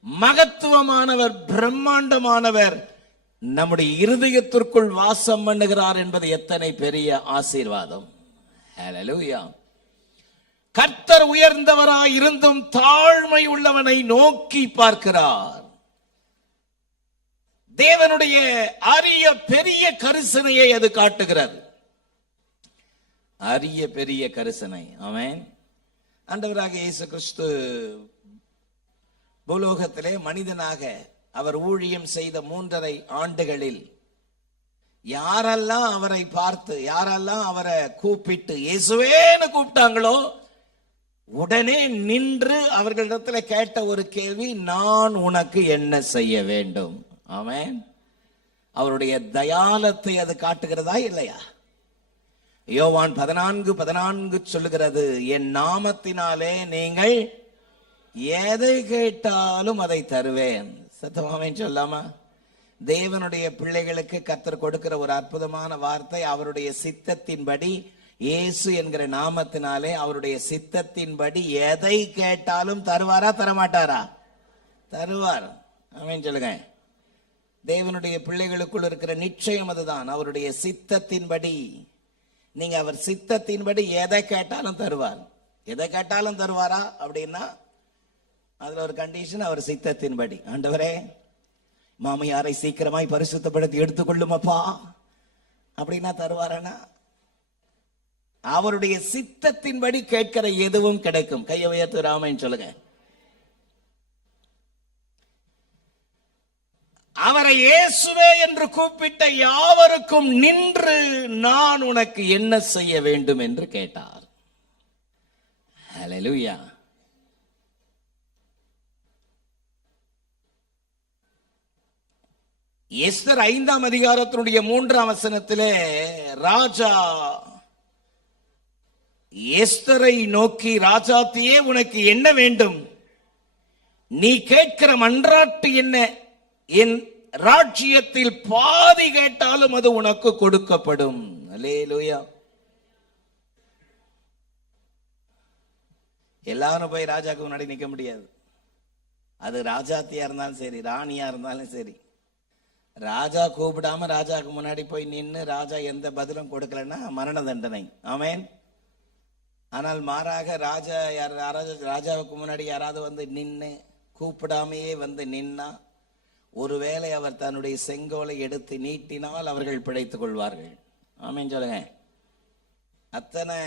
மகத்துவமானவர், பிரம்மாண்டமானவர் நம்முடைய இருதயத்திற்குள் வாசம் பண்ணுகிறார் என்பது எத்தனை பெரிய ஆசீர்வாதம். ஹல்லேலூயா. கர்த்தர் உயர்ந்தவராய் இருந்தும் தாழ்மை உள்ளவனை நோக்கி பார்க்கிறார். தேவனுடைய அரிய பெரிய கரிசனையை அது காட்டுகிறது. அரிய பெரிய கரிசனை. ஆமென். ஆண்டவராக இயேசு கிறிஸ்து பூலோகத்திலே மனிதனாக அவர் ஊழியம் செய்த 3.5 ஆண்டுகளில் யாரெல்லாம் அவரை பார்த்து, யாரெல்லாம் அவரை கூப்பிட்டு இயேசுவேன்னு கூப்பிட்டாங்களோ உடனே நின்று அவர்களிடத்தில் கேட்ட ஒரு கேள்வி, நான் உனக்கு என்ன செய்ய வேண்டும்? ஆமென். அவருடைய தயாளத்தை அது காட்டுகிறதா இல்லையா? யோவான் 14:14 சொல்லுகிறது, என் நாமத்தினாலே நீங்கள் எதை கேட்டாலும் அதை தருவேன். சத்தமாமேன் சொல்லாமா? தேவனுடைய பிள்ளைகளுக்கு கர்த்தர் கொடுக்கிற ஒரு அற்புதமான வார்த்தை, அவருடைய சித்தத்தின்படி, இயேசு என்கிற நாமத்தினாலே அவருடைய சித்தத்தின்படி எதை கேட்டாலும் தருவாரா தரமாட்டாரா? தருவார். ஆமென் சொல்லுங்க. தேவனுடைய பிள்ளைகளுக்குள் இருக்கிற நிச்சயம் அதுதான். அவருடைய சித்தத்தின்படி, நீங்க அவர் சித்தத்தின்படி எதை கேட்டாலும் தருவார். எதை கேட்டாலும் தருவாரா அப்படின்னா அதுல ஒரு கண்டிஷன், அவர் சித்தத்தின்படி. ஆண்டவரே, மாமியாரை சீக்கிரமாய் பரிசுத்தப்படுத்தி எடுத்துக்கொள்ளுமப்பா அப்படின்னா தருவாரானா? அவருடைய சித்தத்தின்படி கேட்கிற எதுவும் கிடைக்கும். கையை உயர்த்து ராமன் சொல்லுங்க. அவரை இயேசுவே என்று கூப்பிட்ட யாவருக்கும் நின்று நான் உனக்கு என்ன செய்ய வேண்டும் என்று கேட்டார். ஹல்லேலூயா. எஸ்தர் 5ஆம் அதிகாரத்தினுடைய 3ஆம் வசனத்திலே ராஜா எஸ்தரை நோக்கி, ராஜாத்தியே உனக்கு என்ன வேண்டும்? நீ கேட்கிற மன்றாட்டு என்ன? என் ராஜ்யத்தில் பாதி கேட்டாலும் அது உனக்கு கொடுக்கப்படும். அல்லேலூயா. எல்லாரும் போய் ராஜாக்கு முன்னாடி நிக்க முடியாது. அது ராஜாத்தியா இருந்தாலும் சரி, ராணியா இருந்தாலும் சரி. ராஜா கூப்பிடாம ராஜாக்கு முன்னாடி போய் நின்று ராஜா எந்த பதிலும் கொடுக்கலன்னா மரண தண்டனை. ஆமென். ஆனால் மாறாக ராஜாவுக்கு முன்னாடி யாராவது வந்து நின்று கூப்பிடாமையே வந்து நின்னா, ஒருவேளை அவர் தன்னுடைய செங்கோலை எடுத்து நீட்டினால் அவர்கள் பிழைத்துக் கொள்வார்கள். ஆமென் சொல்லுங்க. அத்தனை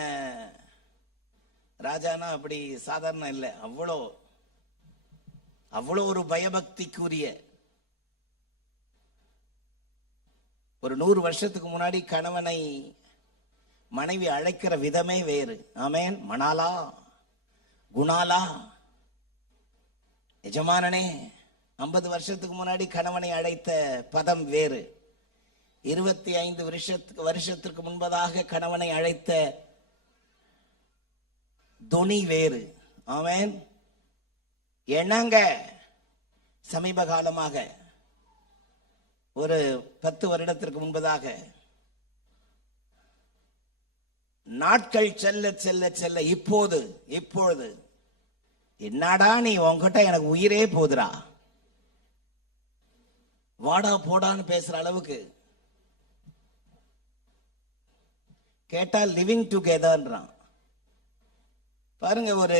ராஜானா அப்படி சாதாரண இல்லை. அவ்வளோ ஒரு பயபக்திக்குரிய. ஒரு 100 வருஷத்துக்கு முன்னாடி கணவனை மனைவி அழைக்கிற விதமே வேறு. ஆமென். மணாலா, குணாலா, எஜமானனே. 50 வருஷத்துக்கு முன்னாடி கணவனை அழைத்த பதம் வேறு. 25 வருஷத்துக்கு முன்பதாக கணவனை அழைத்த தொனி வேறு. ஆமென். என்னங்க சமீப காலமாக ஒரு 10 வருடத்திற்கு முன்பதாக நாட்கள் செல்ல செல்ல செல்ல இப்பொழுது என்னடா நீ உன்கிட்ட எனக்கு உயிரே போதுரா, வாடா போடான்னு பேசுற அளவுக்கு கேட்டா லிவிங் டுகெதர்ன்றான். பாருங்க, ஒரு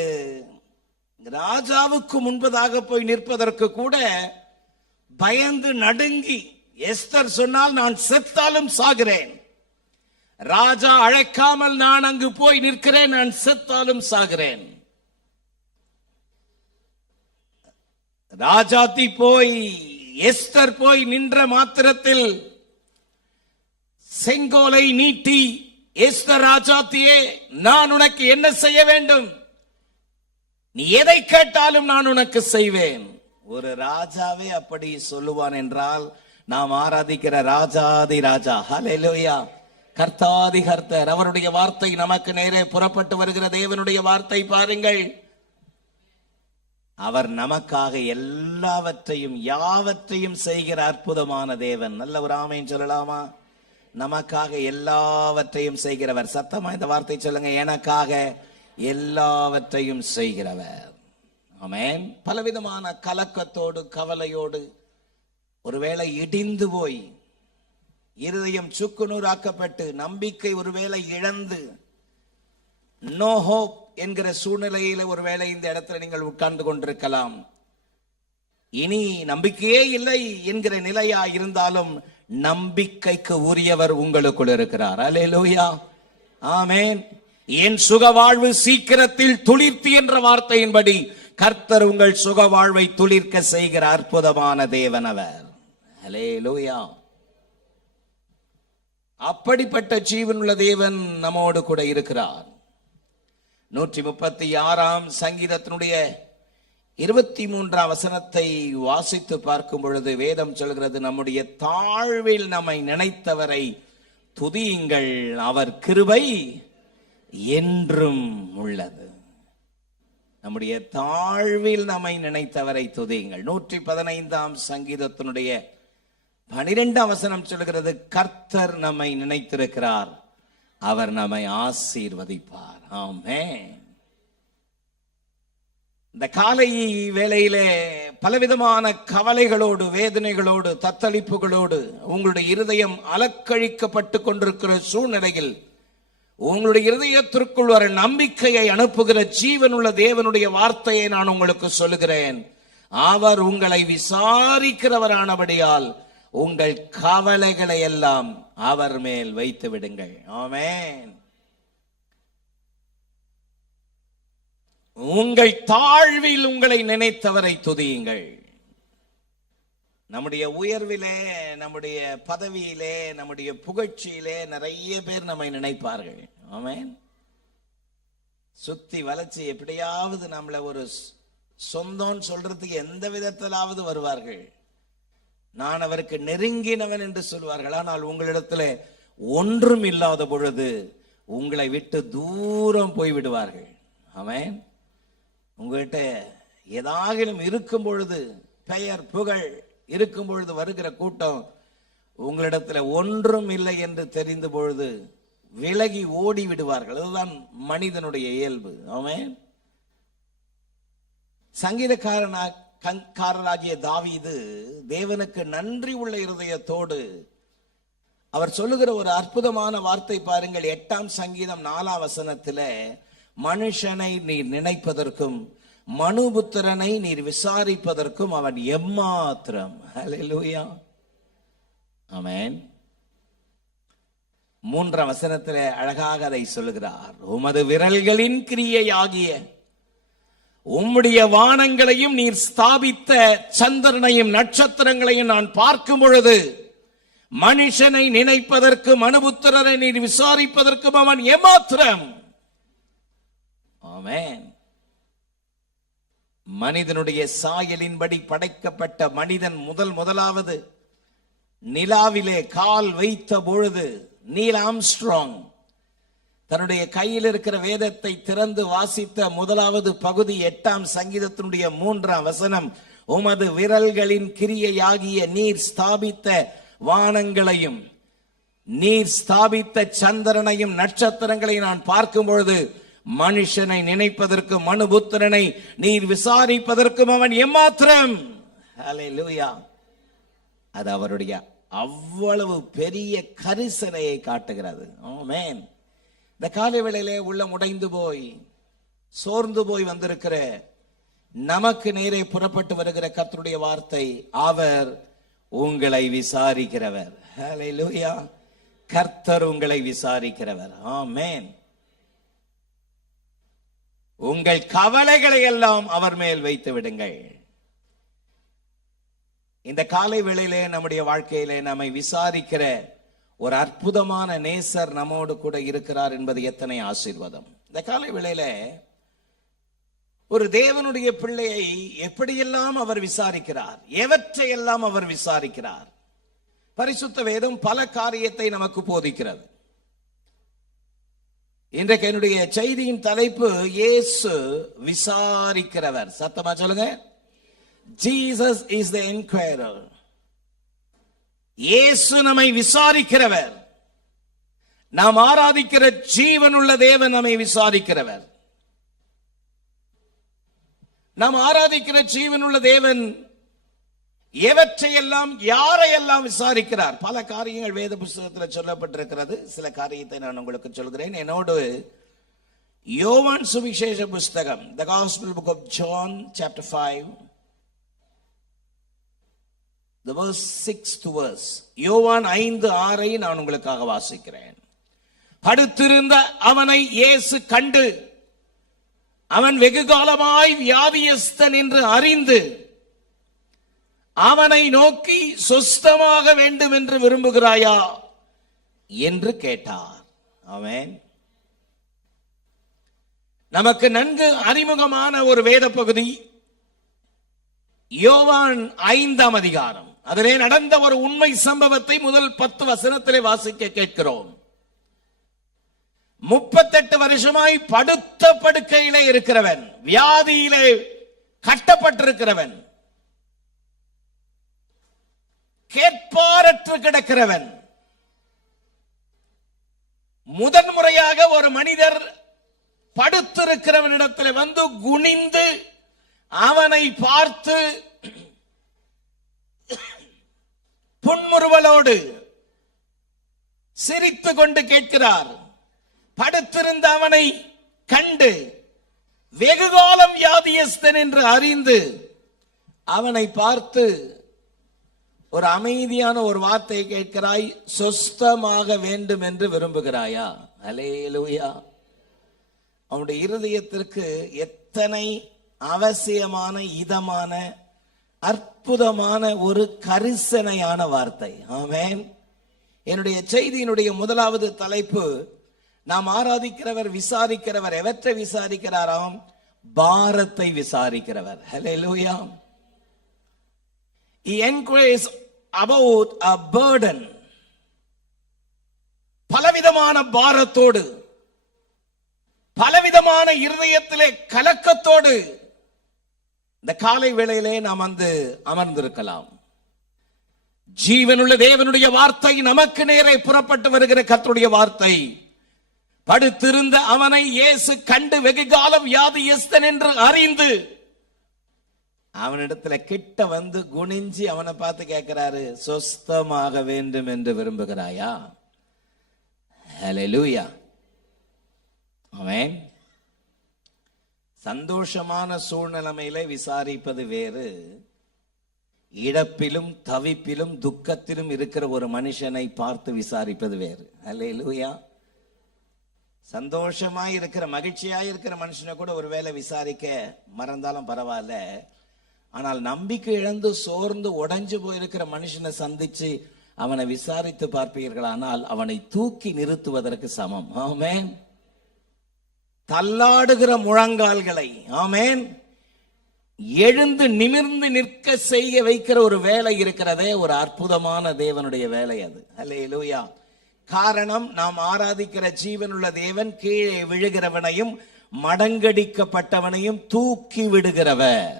ராஜாவுக்கு முன்பதாக போய் நிற்பதற்கு கூட பயந்து நடுங்கி, எஸ்தர் சொன்னால் நான் செத்தாலும் சாகிறேன், ராஜா அழைக்காமல் நான் அங்கு போய் நிற்கிறேன், நான் செத்தாலும் சாகிறேன். ராஜாத்தி போய் எஸ்தர் போய் நின்ற மாத்திரத்தில் செங்கோலை நீட்டி, எஸ்தர் ராஜாத்தியே நான் உனக்கு என்ன செய்ய வேண்டும்? நீ எதை கேட்டாலும் நான் உனக்கு செய்வேன். ஒரு ராஜாவே அப்படி சொல்லுவான் என்றால் நாம் ஆராதிக்கிற ராஜாதி ராஜா, ஹல்லேலூயா, கர்த்தாதி கர்த்தர். அவருடைய வார்த்தை நமக்கு நேரே புறப்பட்டு வருகிற தேவனுடைய வார்த்தை பாருங்கள். அவர் நமக்காக எல்லாவற்றையும் யாவற்றையும் செய்கிற அற்புதமான தேவன். நல்ல ஒரு ஆமென் சொல்லலாமா? நமக்காக எல்லாவற்றையும் செய்கிறவர். சத்தமா இந்த வார்த்தை சொல்லுங்க, எனக்காக எல்லாவற்றையும் செய்கிறவர். ஆமென். பலவிதமான கலக்கத்தோடு கவலையோடு ஒருவேளை இடிந்து போய் இருதயம் சுக்குநூறாக்கப்பட்டு நம்பிக்கை ஒருவேளை இழந்து நோ ஹோப் என்கிற சூழ்நிலையில ஒருவேளை இந்த இடத்துல நீங்கள் உட்கார்ந்து கொண்டிருக்கலாம். இனி நம்பிக்கையே இல்லை என்கிற நிலையா இருந்தாலும் நம்பிக்கைக்கு உரியவர் உங்களுக்குள் இருக்கிறார். அல்லேலூயா, ஆமென். என் சுக வாழ்வு சீக்கிரத்தில் துளிர்த்து என்ற வார்த்தையின்படி கர்த்தர் உங்கள் சுக வாழ்வை துளிர்க்க செய்கிற அற்புதமான தேவன் அவர். அல்லேலூயா. அப்படிப்பட்ட ஜீவனுள்ள தேவன் நம்மோடு கூட இருக்கிறார். 136ஆம் சங்கீதத்தினுடைய 23ஆம் வசனத்தை வாசித்து பார்க்கும் பொழுது வேதம் சொல்கிறது, நம்முடைய தாழ்வில் நம்மை நினைத்தவரை துதியுங்கள், அவர் கிருபை என்றும் உள்ளது. நம்முடைய தாழ்வில் நம்மை நினைத்தவரை துதியுங்கள். 115ஆம் சங்கீதத்தினுடைய 12ஆம் வசனம் சொல்கிறது, கர்த்தர் நம்மை நினைத்திருக்கிறார், அவர் நம்மை ஆசீர்வதிப்பார். ஆமென். இந்த காலை வேளையிலே பலவிதமான கவலைகளோடு வேதனைகளோடு தத்தளிப்புகளோடு உங்களுடைய இருதயம் அலக்கழிக்கப்பட்டு கொண்டிருக்கிற சூழ்நிலையில் உங்களுடைய இருதயத்திற்குள் வர நம்பிக்கையை அனுப்புகிற ஜீவனுள்ள தேவனுடைய வார்த்தையை நான் உங்களுக்கு சொல்லுகிறேன். அவர் உங்களை விசாரிக்கிறவரானபடியால் உங்கள் கவலைகளை எல்லாம் அவர் மேல் வைத்து விடுங்கள். ஆமென். உங்கள் தாழ்வில் உங்களை நினைத்தவரை துதியுங்கள். நம்முடைய உயர்விலே, நம்முடைய பதவியிலே, நம்முடைய புகழ்ச்சியிலே நிறைய பேர் நம்மை நினைப்பார்கள். ஆமென். சுத்தி வளைச்சு எப்படியாவது நம்மளை ஒரு சொந்தம் சொல்றதுக்கு எந்த விதத்திலாவது வருவார்கள். நான் அவருக்கு நெருங்கினவன் என்று சொல்வார்கள். ஆனால் உங்களிடத்துல ஒன்றும் இல்லாத பொழுது உங்களை விட்டு தூரம் போய் விடுவார்கள். ஆமென். உங்ககிட்ட ஏதாகிலும் இருக்கும் பொழுது, பெயர் புகழ் இருக்கும் பொழுது வருகிற கூட்டம் உங்களிடத்துல ஒன்றும் இல்லை என்று தெரிந்த பொழுது விலகி ஓடி விடுவார்கள். அதுதான் மனிதனுடைய இயல்பு. ஆமென். சங்கீதக்காரனாகிய தாவீது தேவனுக்கு நன்றி உள்ள இருதயத்தோடு அவர் சொல்லுகிற ஒரு அற்புதமான வார்த்தை பாருங்கள். 8ஆம் சங்கீதம் 4ஆம் வசனத்திலே, மனுஷனை நீர் நினைப்பதற்கும் மனுபுத்திரனை நீர் விசாரிப்பதற்கும் அவன் எம்மாத்திரம். ஹல்லேலூயா, ஆமென். 3ஆம் வசனத்திலே அழகாக அதை சொல்லுகிறார். உமது விரல்களின் கிரியையாகிய உம்முடைய வானங்களையும் நீர் ஸ்தாபித்த சந்திரனையும் நட்சத்திரங்களையும் நான் பார்க்கும் பொழுது மனுஷனை நினைப்பதற்கும் மனுபுத்திரனை நீர் விசாரிப்பதற்கும் அவன் ஏமாத்திரம். ஆமென். மனிதனுடைய சாயலின்படி படைக்கப்பட்ட மனிதன் முதலாவது நிலாவிலே கால் வைத்த பொழுது நீல் ஆம்ஸ்ட்ராங் தன்னுடைய கையில் இருக்கிற வேதத்தை திறந்து வாசித்த முதலாவது பகுதி 8ஆம் சங்கீதத்தினுடைய 3ஆம் வசனம், உமது விரல்களின் கிரியையாகிய நீர் ஸ்தாபித்த வானங்களையும் நீர் ஸ்தாபித்த சந்திரனையும் நட்சத்திரங்களையும் நான் பார்க்கும் பொழுது மனுஷனை நினைப்பதற்கும் மனுபுத்திரனை நீர் விசாரிப்பதற்கும் அவன் எம்மாத்திரம். ஹல்லேலூயா. அது அவருடைய அவ்வளவு பெரிய கரிசனையை காட்டுகிறது. ஆமென். இந்த காலை வேளையிலே உள்ளம் உடைந்து போய் சோர்ந்து போய் வந்திருக்கிற நமக்கு நேரே புறப்பட்டு வருகிற கர்த்தருடைய வார்த்தை, அவர் உங்களை விசாரிக்கிறவர். ஹல்லேலூயா. கர்த்தர் உங்களை விசாரிக்கிறவர். ஆமென். உங்கள் கவலைகளை எல்லாம் அவர் மேல் வைத்து விடுங்கள். இந்த காலை வேளையிலே நம்முடைய வாழ்க்கையிலே நம்மை விசாரிக்கிற ஒரு அற்புதமான நேசர் நம்மோடு கூட இருக்கிறார் என்பது எத்தனை ஆசீர்வாதம். இந்த காலை வேளையில ஒரு தேவனுடைய பிள்ளையை எப்படியெல்லாம் அவர் விசாரிக்கிறார், எவற்றையெல்லாம் அவர் விசாரிக்கிறார். பரிசுத்த வேதம் பல காரியத்தை நமக்கு போதிக்கிறது. இன்றைக்கு என்னுடைய செய்தியின் தலைப்பு இயேசு விசாரிக்கிறவர். சத்தமா சொல்லுங்க. Jesus is the enquirer. Yesu நம்மை விசாரிக்கிறவர். நாம் ஆராதிக்கிற ஜீவனுள்ள தேவன் நம்மை விசாரிக்கிறவர். நாம் ஆராதிக்கிற ஜீவனுள்ள தேவன் எவற்றையெல்லாம் யாரையெல்லாம் விசாரிக்கிறார்? பல காரியங்கள் வேத புத்தகத்தில் சொல்லப்பட்டிருக்கிறது. சில காரியத்தை நான் உங்களுக்கு சொல்கிறேன். என்னோடு யோவான் சுவிசேஷ புஸ்தகம், The Gospel Book of John chapter 5 the verse 6th verse, யோவான் 5:6 நான் உங்களுக்காக வாசிக்கிறேன். படுத்திருந்த அவனை இயேசு கண்டு அவன் வெகு காலமாய் வியாதியஸ்தன் என்று அறிந்து அவனை நோக்கி சுஸ்தமாக வேண்டும் என்று விரும்புகிறாயா என்று கேட்டார். ஆமென். நமக்கு நன்கு அறிமுகமான ஒரு வேத பகுதி யோவான் 5ஆம் அதிகாரம். அதிலே நடந்த ஒரு உண்மை சம்பவத்தை முதல் 10 வசனத்திலே வாசிக்க கேட்கிறோம். 38 வருஷமாய் படுத்த படுக்கையிலே இருக்கிறவன், வியாதியிலே கட்டப்பட்டிருக்கிறவன், கேட்பாரற்று கிடக்கிறவன், முதன்முறையாக ஒரு மனிதர் படுத்திருக்கிறவனிடத்தில் வந்து குனிந்து அவனை பார்த்து புன்முறுவலோடு சிரித்துக் கொண்டு கேட்கிறார். படுத்திருந்த அவனை கண்டு வெகுகாலம் வியாதியஸ்தன் என்று அறிந்து அவனை பார்த்து ஒரு அமைதியான ஒரு வார்த்தை கேட்கிறாய், சொஸ்தமாக வேண்டும் என்று விரும்புகிறாயா? அல்லேலூயா. அவனுடைய இருதயத்திற்கு எத்தனை அவசியமான, இதமான, அற்புதமான ஒரு கரிசனையான வார்த்தை. ஆமென். என்னுடைய செய்தியினுடைய முதலாவது தலைப்பு, நாம் ஆராதிக்கிறவர் விசாரிக்கிறவர். எவற்றை விசாரிக்கிறாராம்? பாரத்தை விசாரிக்கிறவர். ஹல்லேலூயா. He inquires about a burden. பலவிதமான பாரத்தோடு, பலவிதமான இருதயத்திலே கலக்கத்தோடு இந்த காலை வேளையிலே நாம் வந்து அமர்ந்திருக்கலாம். ஜீவனுள்ள தேவனுடைய வார்த்தை நமக்கு நேரே புறப்பட்டு வருகிற கர்த்தருடைய வார்த்தை. படுத்திருந்த அவனை இயேசு கண்டு வெகுகாலம் வியாதியஸ்தன் என்று அறிந்து அவனிடத்துல கிட்ட வந்து குனிஞ்சி அவனை பார்த்து கேட்கிறாரு, சொஸ்தமாக வேண்டும் என்று விரும்புகிறாயா? ஹல்லேலூயா. ஆமென். சந்தோஷமான சூழ்நிலையில விசாரிப்பது வேறு, இழப்பிலும் தவிப்பிலும் துக்கத்திலும் இருக்கிற ஒரு மனுஷனை பார்த்து விசாரிப்பது வேறு. ஹல்லேலூயா. சந்தோஷமாய் இருக்கிற, மகிழ்ச்சியாய் இருக்கிற மனுஷனை கூட ஒருவேளை விசாரிக்க மறந்தாலும் பரவாயில்ல. ஆனால் நம்பிக்கை இழந்து சோர்ந்து உடைஞ்சு போயிருக்கிற மனுஷனை சந்திச்சு அவனை விசாரித்து பார்ப்பீர்களானால் அவனை தூக்கி நிறுத்துவதற்கு சமம். ஆமென். தள்ளாடுகிற முழங்கால்களை, ஆமென், எழுந்து நிமிர்ந்து நிற்க செய்ய வைக்கிற ஒரு வேலை இருக்கிறதே, ஒரு அற்புதமான தேவனுடைய வேலை அது. அல்லேலூயா. காரணம், நாம் ஆராதிக்கிற ஜீவனுள்ள தேவன் கீழே விழுகிறவனையும் மடங்கடிக்கப்பட்டவனையும் தூக்கி விடுகிறவர்.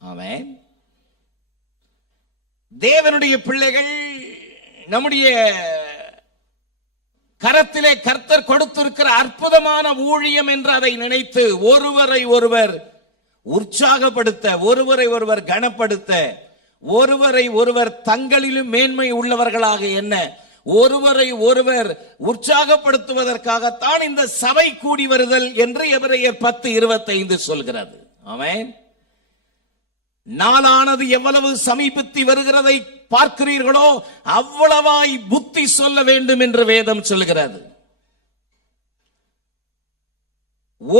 ஆமென். தேவனுடைய பிள்ளைகள், நம்முடைய கரத்திலே கர்த்தர் கொடுத்திருக்கிற அற்புதமான ஊழியம் என்று அதை நினைத்து ஒருவரை ஒருவர் உற்சாகப்படுத்த, ஒருவரை ஒருவர் கனப்படுத்த, ஒருவரை ஒருவர் தங்களிலும் மேன்மை உள்ளவர்களாக என்ன, ஒருவரை ஒருவர் உற்சாகப்படுத்துவதற்காகத்தான் இந்த சபை கூடி வருதல் என்று எபிரேயர் 10:25 சொல்கிறது. ஆமென். நாளானது எவ்வளவு சமீபத்தி வருகிறதை பார்க்கிறீர்களோ அவ்வளவாய் புத்தி சொல்ல வேண்டும் என்று வேதம் சொல்கிறது.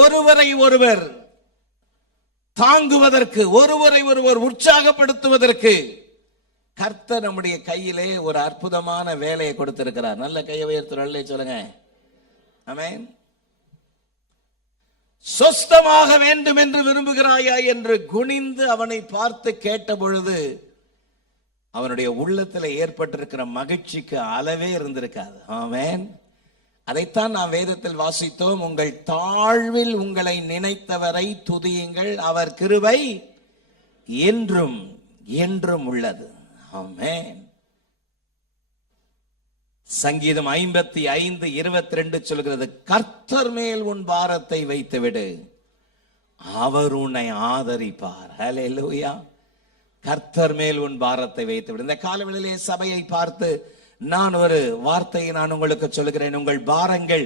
ஒருவரை ஒருவர் தாங்குவதற்கு, ஒருவரை ஒருவர் உற்சாகப்படுத்துவதற்கு கர்த்தர் நம்முடைய கையிலே ஒரு அற்புதமான வேலையை கொடுத்திருக்கிறார். நல்ல கையை உயர்த்து நல்ல சொல்லுங்க. ஆமென். சொஸ்தமாக வேண்டும் என்று விரும்புகிறாயா என்று குனிந்து அவனை பார்த்து கேட்ட பொழுது அவனுடைய உள்ளத்தில் ஏற்பட்டிருக்கிற மகிழ்ச்சிக்கு அளவே இருந்திருக்காது. ஆமென். அதைத்தான் நாம் வேதத்தில் வாசித்தோம். உங்கள் தாழ்வில் உங்களை நினைத்தவரை துதியுங்கள், அவர் கிருபை என்றும் என்றும் உள்ளது. ஆமென். சங்கீதம் 55:22 சொல்கிறது, கர்த்தர் மேல் உன் பாரத்தை வைத்துவிடு, அவர் உன்னை ஆதரிப்பார். ஹல்லேலூயா. கர்த்தர் மேல் உன் பாரத்தை வைத்துவிடு. இந்த காலவெளியிலே சபையை பார்த்து நான் ஒரு வார்த்தையை நான் உங்களுக்கு சொல்லுகிறேன். உங்கள் பாரங்கள்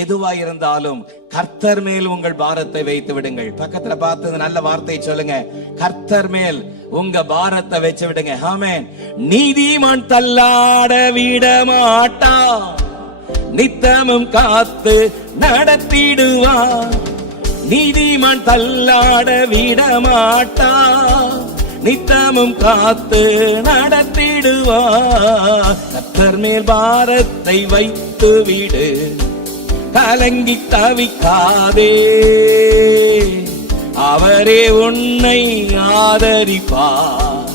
எதுவாயிருந்தாலும் கர்த்தர் மேல் உங்கள் பாரத்தை வைத்து விடுங்கள். பக்கத்துல பார்த்து நல்ல வார்த்தையை சொல்லுங்க, கர்த்தர் மேல் உங்க பாரத்தை வச்சு விடுங்க. ஆமென். நீதிமான் தள்ளாட விட மாட்டான், நித்தமும் காத்து நடத்திடுவான். நீதிமான் தள்ளாட விட மாட்டான், நித்தமும் காத்து நடத்திடுவார். கர்த்தர் மேல் பாரத்தை வைத்து விடு, கலங்கி தவிக்காதே, அவரே உன்னை ஆதரிப்பார்,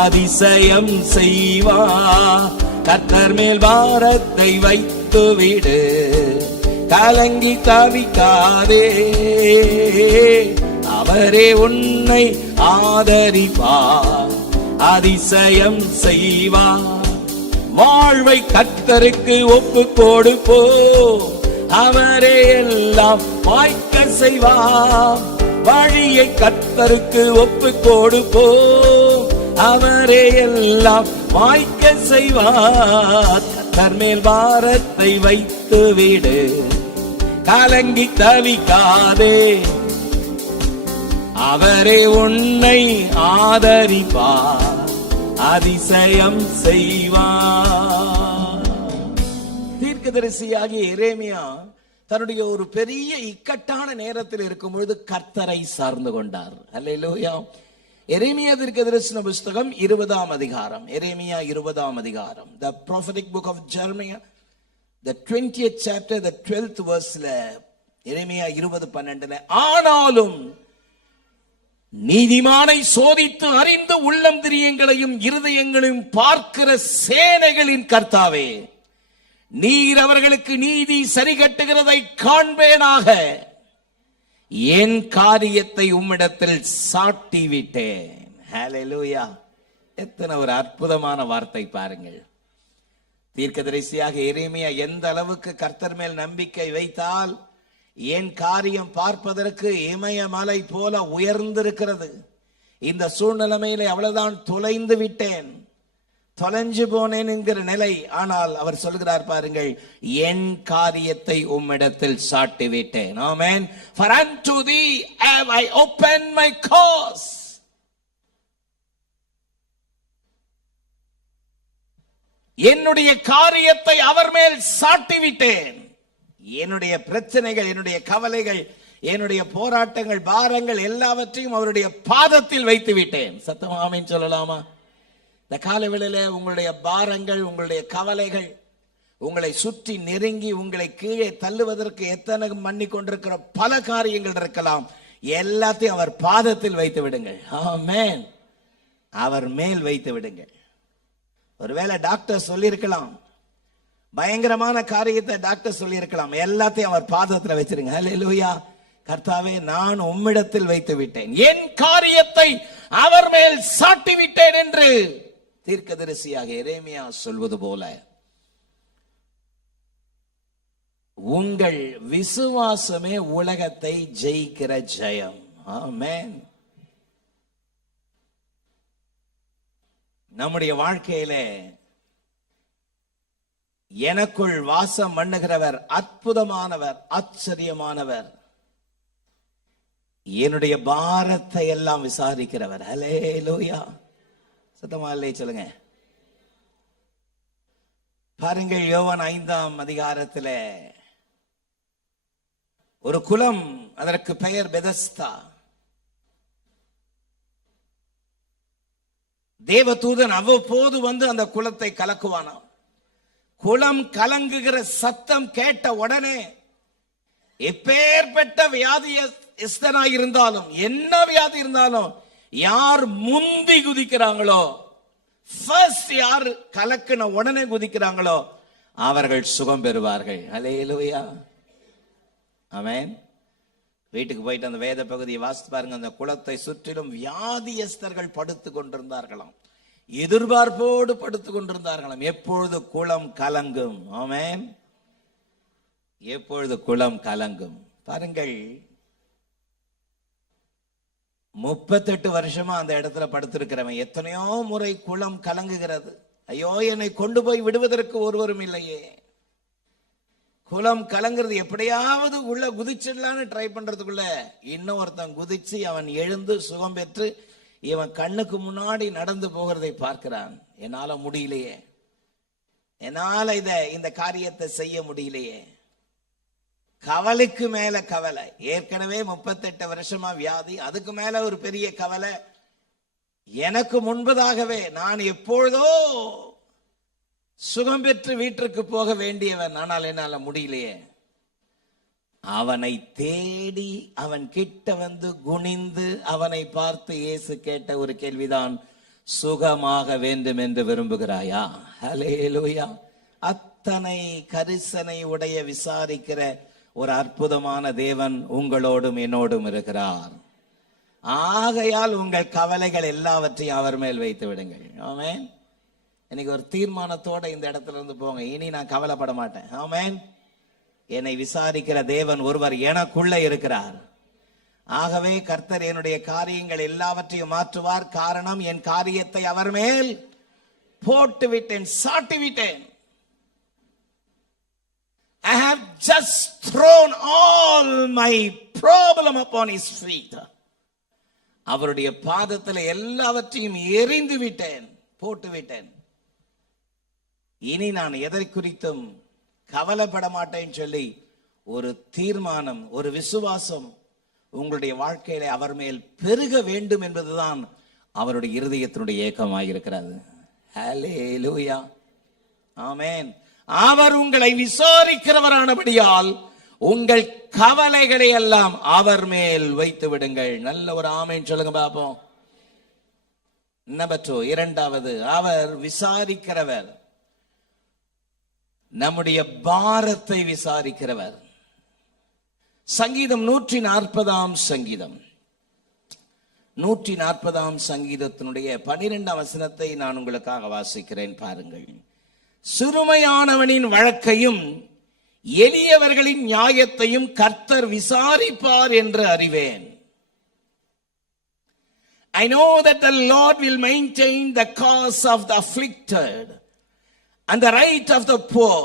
அதிசயம் செய்வார். கர்த்தர் மேல் பாரத்தை வைத்து விடு, கலங்கி தவிக்காதே, அவரே உன்னை ஆதரிப்பார், அதிசயம் செய்வார். வாழ்வை கர்த்தருக்கு ஒப்பு கொடுப்போ, அவரே எல்லாம் வாய்க்க செய்வார். வழியை கர்த்தருக்கு ஒப்பு கொடுப்போ, அவரே எல்லாம் வாய்க்க செய்வார். கர்த்தர் மேல் பாரத்தை வைத்து விடு, கலங்கி தவிக்காதே, அவரே உன்னை ஆதரிப்பார், அதிசயம் செய்வார். தீர்க்கதரிசியாகிய எரேமியா தன்னுடைய ஒரு பெரிய இக்கட்டான நேரத்தில் இருக்கும் பொழுது கர்த்தரை சார்ந்து கொண்டார். அல்லேலூயா. எரேமியா தீர்க்கதரிசன புஸ்தகம் 20ஆம் அதிகாரம். எரேமியா 20ஆம் அதிகாரம். The prophetic book of Jeremiah, the 20th chapter, the 12th verse. எரேமியா 20:12. ஆனாலும் நீதிமானை சோதித்து அறிந்து உள்ளம் திரியங்களையும் இருதயங்களையும் பார்க்கிற சேனைகளின் கர்த்தாவே, நீர் அவர்களுக்கு நீதி சரி கட்டுகிறதை காண்பேனாக, என் காரியத்தை உம்மிடத்தில் சாட்டி விட்டேன். ஹல்லேலூயா. எத்தனை ஒரு அற்புதமான வார்த்தை பாருங்கள். தீர்க்கதரிசியாக எரேமியா எந்த அளவுக்கு கர்த்தர் மேல் நம்பிக்கை வைத்தால், என் காரியம் பார்ப்பதற்கு இமயமலை போல உயர்ந்திருக்கிறது, இந்த சூழ்நிலைமையிலே அவ்வளவுதான் தொலைந்து விட்டேன், தொலைஞ்சு போனேன் என்கிற நிலை. ஆனால் அவர் சொல்கிறார் பாருங்கள், என் காரியத்தை உம்மிடத்தில் சாட்டி விட்டேன். ஆமென். For unto thee have I opened my cause. என்னுடைய காரியத்தை அவர் மேல் சாட்டி விட்டேன். என்னுடைய பிரச்சனைகள், என்னுடைய கவலைகள், என்னுடைய போராட்டங்கள், பாரங்கள் எல்லாவற்றையும் அவருடைய பாதத்தில் வைத்து விட்டேன். சத்தமா ஆமென் சொல்லலாமா? இந்த காலவேளையில உங்களுடைய பாரங்கள், உங்களுடைய கவலைகள் உங்களை சுற்றி நெருங்கி உங்களை கீழே தள்ளுவதற்கு எத்தனை பண்ணி கொண்டிருக்கிற பல காரியங்கள் இருக்கலாம். எல்லாத்தையும் அவர் பாதத்தில் வைத்து விடுங்கள். ஆமென். அவர் மேல் வைத்து விடுங்கள். ஒருவேளை டாக்டர் சொல்லியிருக்கலாம், பயங்கரமான காரியத்தை டாக்டர் சொல்லி இருக்கலாம், எல்லாத்தையும் அவர் பாதத்தில் வச்சிருங்க. ஹல்லேலூயா. கர்த்தாவே, நான் உம்மிடத்தில் வைத்து விட்டேன், என் காரியத்தை அவர் மேல் சாட்டி விட்டேன் என்று தீர்க்கதரிசியாக எரேமியா சொல்வது போல உங்கள் விசுவாசமே உலகத்தை ஜெயிக்கிற ஜெயம். ஆமென். நம்முடைய வாழ்க்கையிலே எனக்குள் வாசம் பண்ணுகிறவர் அற்புதமானவர், ஆச்சரியமானவர், என்னுடைய பாரத்தை எல்லாம் விசாரிக்கிறவர். ஹல்லேலூயா. சத்தமா இல்லையே சொல்லுங்க. பாருங்கள், யோவான் 5ஆம் அதிகாரத்தில் ஒரு குளம், அதற்கு பெயர் பெதஸ்தா. தேவதூதன் அவ்வப்போது வந்து அந்த குளத்தை கலக்குவானாம். குளம் கலங்குகிற சத்தம் கேட்ட உடனே எப்பேற்பட்ட வியாதியஸ்தனாய் இருந்தாலும், என்ன வியாதி இருந்தாலும், யார் முந்தி குதிக்கிறாங்களோ, ஃபர்ஸ்ட் யார் கலக்கின உடனே குதிக்கிறாங்களோ, அவர்கள் சுகம் பெறுவார்கள். அல்லேலூயா, ஆமென். வீட்டுக்கு போயிட்டு அந்த வேத பகுதியை வாசித்து பாருங்க. அந்த குளத்தை சுற்றிலும் வியாதியஸ்தர்கள் படுத்து கொண்டிருந்தார்களாம், எதிர்பார்ப்போடு படுத்து கொண்டிருந்தார்களாம். எப்பொழுது குளம் கலங்கும். ஆமென், எப்பொழுது குளம் கலங்கும். பாருங்கள், 38 வருஷமா அந்த இடத்துல படுத்திருக்கிறவன் எத்தனையோ முறை குளம் கலங்குகிறது. ஐயோ, என்னை கொண்டு போய் விடுவதற்கு ஒருவரும் இல்லையே. குளம் கலங்கிறது, எப்படியாவது உள்ள குதிச்சிடலான்னு ட்ரை பண்றதுக்குள்ள இன்னொருத்தன் குதிச்சு அவன் எழுந்து சுகம் பெற்று இவன் கண்ணுக்கு முன்னாடி நடந்து போகிறதை பார்க்கிறான். என்னால முடியலையே, என்னால இந்த காரியத்தை செய்ய முடியலையே. கவலைக்கு மேல கவலை. ஏற்கனவே 38 வருஷமா வியாதி, அதுக்கு மேல ஒரு பெரிய கவலை. எனக்கு முன்பதாகவே நான் எப்பொழுதோ சுகம் பெற்று வீட்டிற்கு போக வேண்டியவன், ஆனால் என்னால முடியலையே. அவனை தேடி அவன் கிட்ட வந்து குனிந்து அவனை பார்த்து இயேசு கேட்ட ஒரு கேள்விதான், சுகமாக வேண்டும் என்று விரும்புகிறாயா? ஹல்லேலூயா. அத்தனை கரிசனை உடைய விசாரிக்கிற ஒரு அற்புதமான தேவன் உங்களோடும் என்னோடும் இருக்கிறார். ஆகையால் உங்கள் கவலைகள் எல்லாவற்றையும் அவர் மேல் வைத்து விடுங்கள். ஆமென். இன்னைக்கு ஒரு தீர்மானத்தோட இந்த இடத்துல இருந்து போங்க. இனி நான் கவலைப்பட மாட்டேன். ஆமென். என்னை விசாரிக்கிற தேவன் ஒருவர் எனக்குள்ள இருக்கிறார். ஆகவே கர்த்தர் என்னுடைய காரியங்கள் எல்லாவற்றையும் மாற்றுவார். காரணம், என் காரியத்தை அவர் மேல் போட்டு விட்டேன், சாட்டி விட்டேன். I have just thrown all my problem upon his feet. அவருடைய பாதத்தில் எல்லாவற்றையும் எறிந்து விட்டேன், போட்டு விட்டேன். இனி நான் எதை குறித்தும் கவலைப்பட மாட்டேன்னு சொல்லி ஒரு தீர்மானம், ஒரு விசுவாசம் உங்களுடைய வாழ்க்கையில அவர் மேல் பெருக வேண்டும் என்பதுதான் அவருடைய இருதயத்தினுடைய ஏக்கமாயிருக்கிறது. ஹல்லேலூயா, ஆமென். அவர் உங்களை விசாரிக்கிறவரானபடியால் உங்கள் கவலைகளை எல்லாம் அவர் மேல் வைத்து விடுங்கள். நல்ல ஒரு ஆமென் சொல்லுங்க பாப்போம். நம்பர் 2, இரண்டாவது, அவர் விசாரிக்கிறவர், நம்முடைய பாரத்தை விசாரிக்கிறவர். சங்கீதம் 140 சங்கீதம், 140 சங்கீதத்தினுடைய 12 வசனத்தை நான் உங்களுக்காக வாசிக்கிறேன். பாருங்கள். சிறுமையானவனின் வழக்கையும் எளியவர்களின் நியாயத்தையும் கர்த்தர் விசாரிப்பார் என்று அறிவேன். I know that the Lord will maintain the cause of the afflicted and the right of the poor.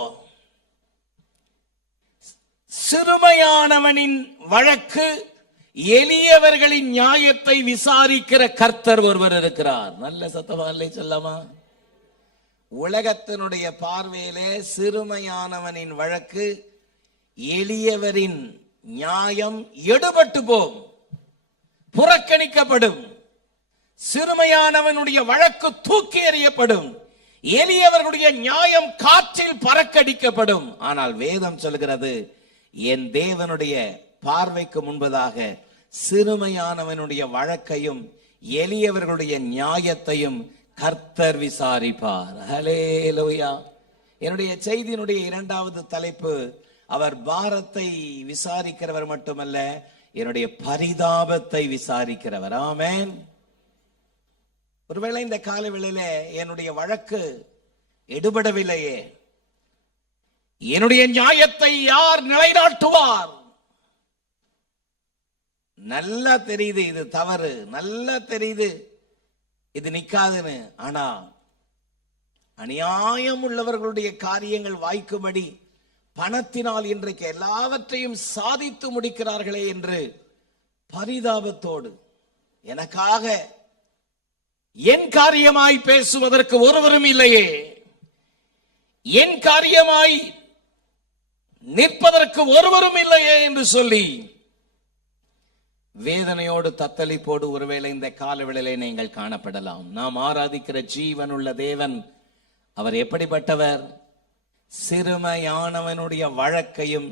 சிறுமையானவனின் வழக்கு, எளியவர்களின் நியாயத்தை விசாரிக்கிற கர்த்தர் ஒருவர் இருக்கிறார். நல்ல சத்தமா இல்லை சொல்லாமா? உலகத்தினுடைய பார்வையிலே சிறுமையானவனின் வழக்கு, எளியவரின் நியாயம் எடுபட்டு போகும், புறக்கணிக்கப்படும். சிறுமையானவனுடைய வழக்கு தூக்கி எறியப்படும், எளியவர்களுடைய நியாயம் காற்றில் பறக்கடிக்கப்படும். ஆனால் வேதம் சொல்கிறது, என் தேவனுடைய பார்வைக்கு முன்பதாக சிறுமையானவனுடைய வழக்கையும் எளியவர்களுடைய நியாயத்தையும் கர்த்தர் விசாரிப்பார். ஹல்லேலூயா. என்னுடைய செய்தியினுடைய 2வது தலைப்பு, அவர் பாரத்தை விசாரிக்கிறவர் மட்டுமல்ல, என்னுடைய பரிதாபத்தை விசாரிக்கிறவர். ஆமென். ஒருவேளை இந்த கால வேளையில என்னுடைய வழக்கு எடுபடவில்லையே, என்னுடைய நியாயத்தை யார் நிலைநாட்டுவார்? நல்லா தெரியுது இது தவறு, நல்லா தெரியுது இது நிக்காதுன்னு. ஆனா அநியாயம் உள்ளவர்களுடைய காரியங்கள் வாய்க்கும்படி பணத்தினால் இன்றைக்கு எல்லாவற்றையும் சாதித்து முடிக்கிறார்களே என்று பரிதாபத்தோடு, எனக்காக என் காரியமாய் பேசுவதற்கு ஒருவரும் இல்லையே, என் காரியமாய் நிற்பதற்கு ஒருவரும் இல்லையே என்று சொல்லி வேதனையோடு தத்தளிப்போடு ஒருவேளை இந்த காலவேளையிலே நீங்கள் காணப்படலாம். நாம் ஆராதிக்கிற ஜீவனுள்ள தேவன், அவர் எப்படிப்பட்டவர்? சிறுமையானவனுடைய வழக்கையும்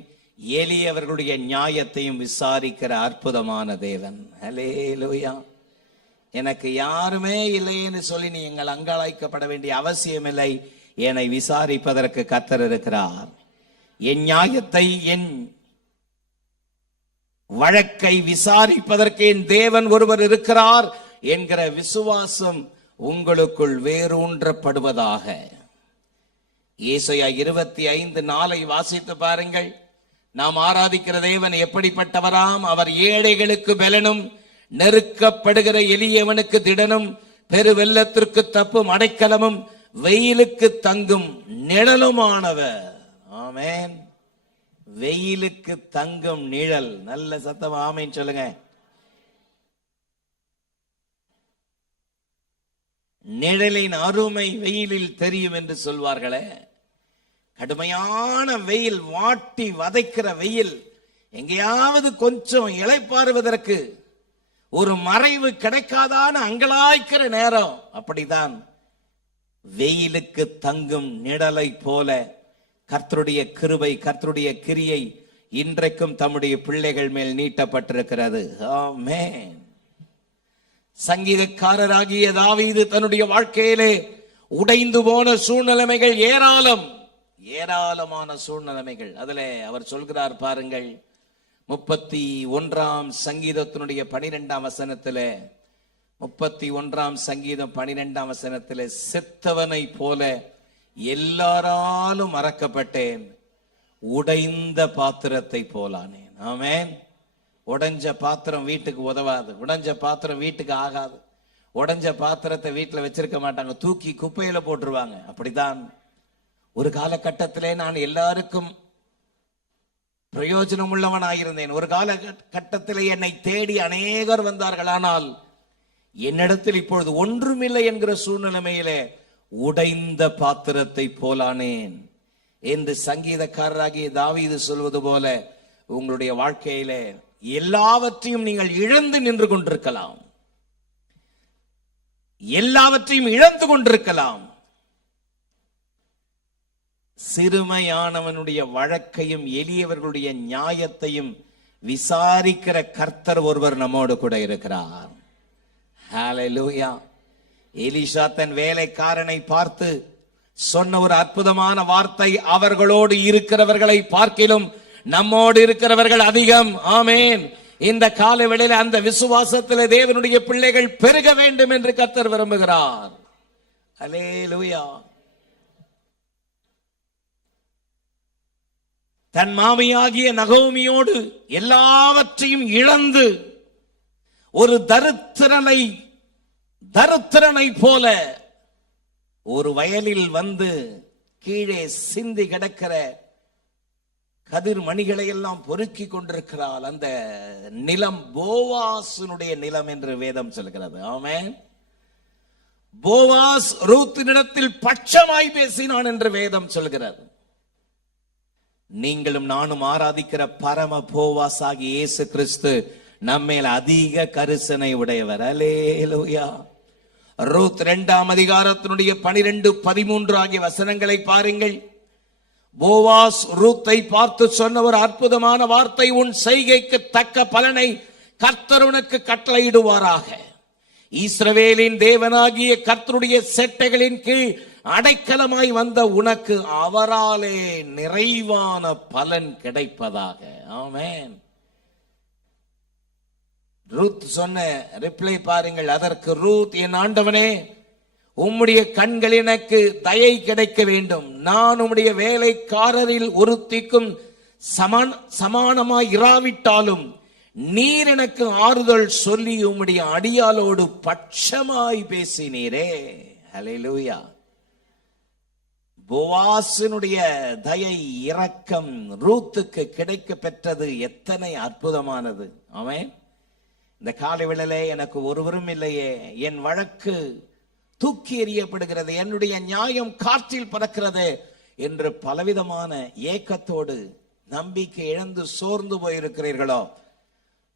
எளியவர்களுடைய நியாயத்தையும் விசாரிக்கிற அற்புதமான தேவன். ஹல்லேலூயா. எனக்கு யாருமே இல்லை என்று சொல்லி நீங்கள் அங்கலாய்க்கப்பட வேண்டிய அவசியம் இல்லை. என்னை விசாரிப்பதற்கு கர்த்தர் இருக்கிறார். என் நியாயத்தை, என் வழக்கை விசாரிப்பதற்கு என் தேவன் ஒருவர் இருக்கிறார் என்கிற விசுவாசம் உங்களுக்குள் வேரூன்றப்படுவதாக. ஏசாயா 25:4 வாசித்து பாருங்கள். நாம் ஆராதிக்கிற தேவன் எப்படிப்பட்டவராம்? அவர் ஏழைகளுக்கு பலனும், நெருக்கப்படுகிற எளியவனுக்கு திடனும், பெருவெள்ளத்திற்கு தப்பும் அடைக்கலமும், வெயிலுக்கு தங்கும் நிழலுமானவர். ஆமென். வெயிலுக்கு தங்கும் நிழல். நல்ல சத்தம் ஆமென் சொல்லுங்க. நிழலின் அருமை வெயிலில் தெரியும் என்று சொல்வார்களே. கடுமையான வெயில், வாட்டி வதைக்கிற வெயில், எங்கேயாவது கொஞ்சம் இளைப்பாறுவதற்கு ஒரு மறைவு கிடைக்காதான்னு அங்கலாய்க்கிற நேரம். அப்படிதான் வெயிலுக்கு தங்கும் நிழலை போல கர்த்தருடைய கிருபை, கர்த்தருடைய கிரியை இன்றைக்கும் தம்முடைய பிள்ளைகள் மேல் நீட்டப்பட்டிருக்கிறது. ஆமென். சங்கீதக்காரராகிய தாவீது தன்னுடைய வாழ்க்கையிலே உடைந்து போன சூழ்நிலைமைகள் ஏராளமான சூழ்நிலைமைகள். அதிலே அவர் சொல்கிறார் பாருங்கள், 31ஆம் சங்கீதத்தினுடைய 12ஆம் வசனத்திலே, 31ஆம் சங்கீதம் 12ஆம் வசனத்திலே, செத்தவனை போல எல்லாராலும் மறக்கப்பட்டேன், உடைந்த பாத்திரத்தை போலானேன். ஆமென். உடைஞ்ச பாத்திரம் வீட்டுக்கு உதவாது, உடைஞ்ச பாத்திரம் வீட்டுக்கு ஆகாது. உடைஞ்ச பாத்திரத்தை வீட்டுல வச்சிருக்க மாட்டாங்க, தூக்கி குப்பையில போட்டுருவாங்க. அப்படிதான் ஒரு காலகட்டத்திலே நான் எல்லாருக்கும் பிரயோஜனம் உள்ளவனாயிருந்தேன். ஒரு காலகட்டத்திலே என்னை தேடி அநேகர் வந்தார்கள். ஆனால் என்னிடத்தில் இப்பொழுது ஒன்றுமில்லை என்கிற சூழ்நிலைமையிலே உடைந்த பாத்திரத்தை போலானேன் என்று சங்கீதக்காரராகிய தாவீது சொல்வது போல, உங்களுடைய வாழ்க்கையிலே எல்லாவற்றையும் நீங்கள் இழந்து நின்று கொண்டிருக்கலாம், எல்லாவற்றையும் இழந்து கொண்டிருக்கலாம். சிறுமையானவனுடைய வழக்கையும் எளியவர்களுடைய நியாயத்தையும் விசாரிக்கிற கர்த்தர் ஒருவர் நம்மோடு கூட இருக்கிறார். ஹல்லேலூயா. எலிஷா தன் வேலைக்காரனை பார்த்து சொன்ன ஒரு அற்புதமான வார்த்தை, அவர்களோடு இருக்கிறவர்களை பார்க்கிலும் நம்மோடு இருக்கிறவர்கள் அதிகம். ஆமென். இந்த கால வேளையில அந்த விசுவாசத்தில் தேவனுடைய பிள்ளைகள் பெருக வேண்டும் என்று கர்த்தர் விரும்புகிறார். ஹல்லேலூயா. தன் மாமியாகிய நகோமியோடு எல்லாவற்றையும் இழந்து ஒரு தரித்திரனை போல ஒரு வயலில் வந்து கீழே சிந்தி கிடக்கிற கதிர் மணிகளை எல்லாம் பொறுக்கி கொண்டிருக்கிறாள். அந்த நிலம் போவாசுனுடைய நிலம் என்று வேதம் சொல்கிறது. ஆமென். போவாஸ் ரூத்தினிடத்தில் பட்சமாய் பேசினான் என்று வேதம் சொல்கிறது. நீங்களும் நானும் ஆராதிக்கிற பரம போவாஸ் ஆகிய இயேசு கிறிஸ்து நம்மேல் அதிக கரிசனை உடையவர். அல்லேலூயா. ரூத் 2ஆம் அதிகாரத்தினுடைய 12-13 ஆகிய வசனங்களை பாருங்கள். போவாஸ் ரூத்தை பார்த்து சொன்ன ஒரு அற்புதமான வார்த்தை, உன் செய்கைக்கு தக்க பலனை கர்த்தர் உனக்கு கட்டளையிடுவாராக. இஸ்ரவேலின் தேவனாகிய கர்த்தருடைய செட்டைகளின் கீழ் அடைக்கலமாய் வந்த உனக்கு அவராலே நிறைவான பலன் கிடைப்பதாக. ஆமென். ரூத் சொன்ன ரிப்ளை பாருங்கள். அதற்கு ரூத், என் ஆண்டவனே, உம்முடைய கண்கள் எனக்கு தயை கிடைக்க வேண்டும். நான் உம்முடைய வேலைக்காரரில் ஒருத்திக்கும் சமானமாய் இராவிட்டாலும் நீர் எனக்கு ஆறுதல் சொல்லி உம்முடைய அடியாளோடு பட்சமாய் பேசினீரே. ஹல்லேலூயா. போவாசினுடைய தயை, இரக்கம் ரூத்துக்கு கிடைக்க பெற்றது எத்தனை அற்புதமானது. ஆமென். இந்த காலை வேளையிலே எனக்கு ஒருவரும் இல்லையே, என் வழக்கு தூக்கி எறியப்படுகிறது, என்னுடைய நியாயம் காற்றில் பறக்கிறது என்று பலவிதமான ஏக்கத்தோடு நம்பிக்கை இழந்து சோர்ந்து போயிருக்கிறீர்களோ,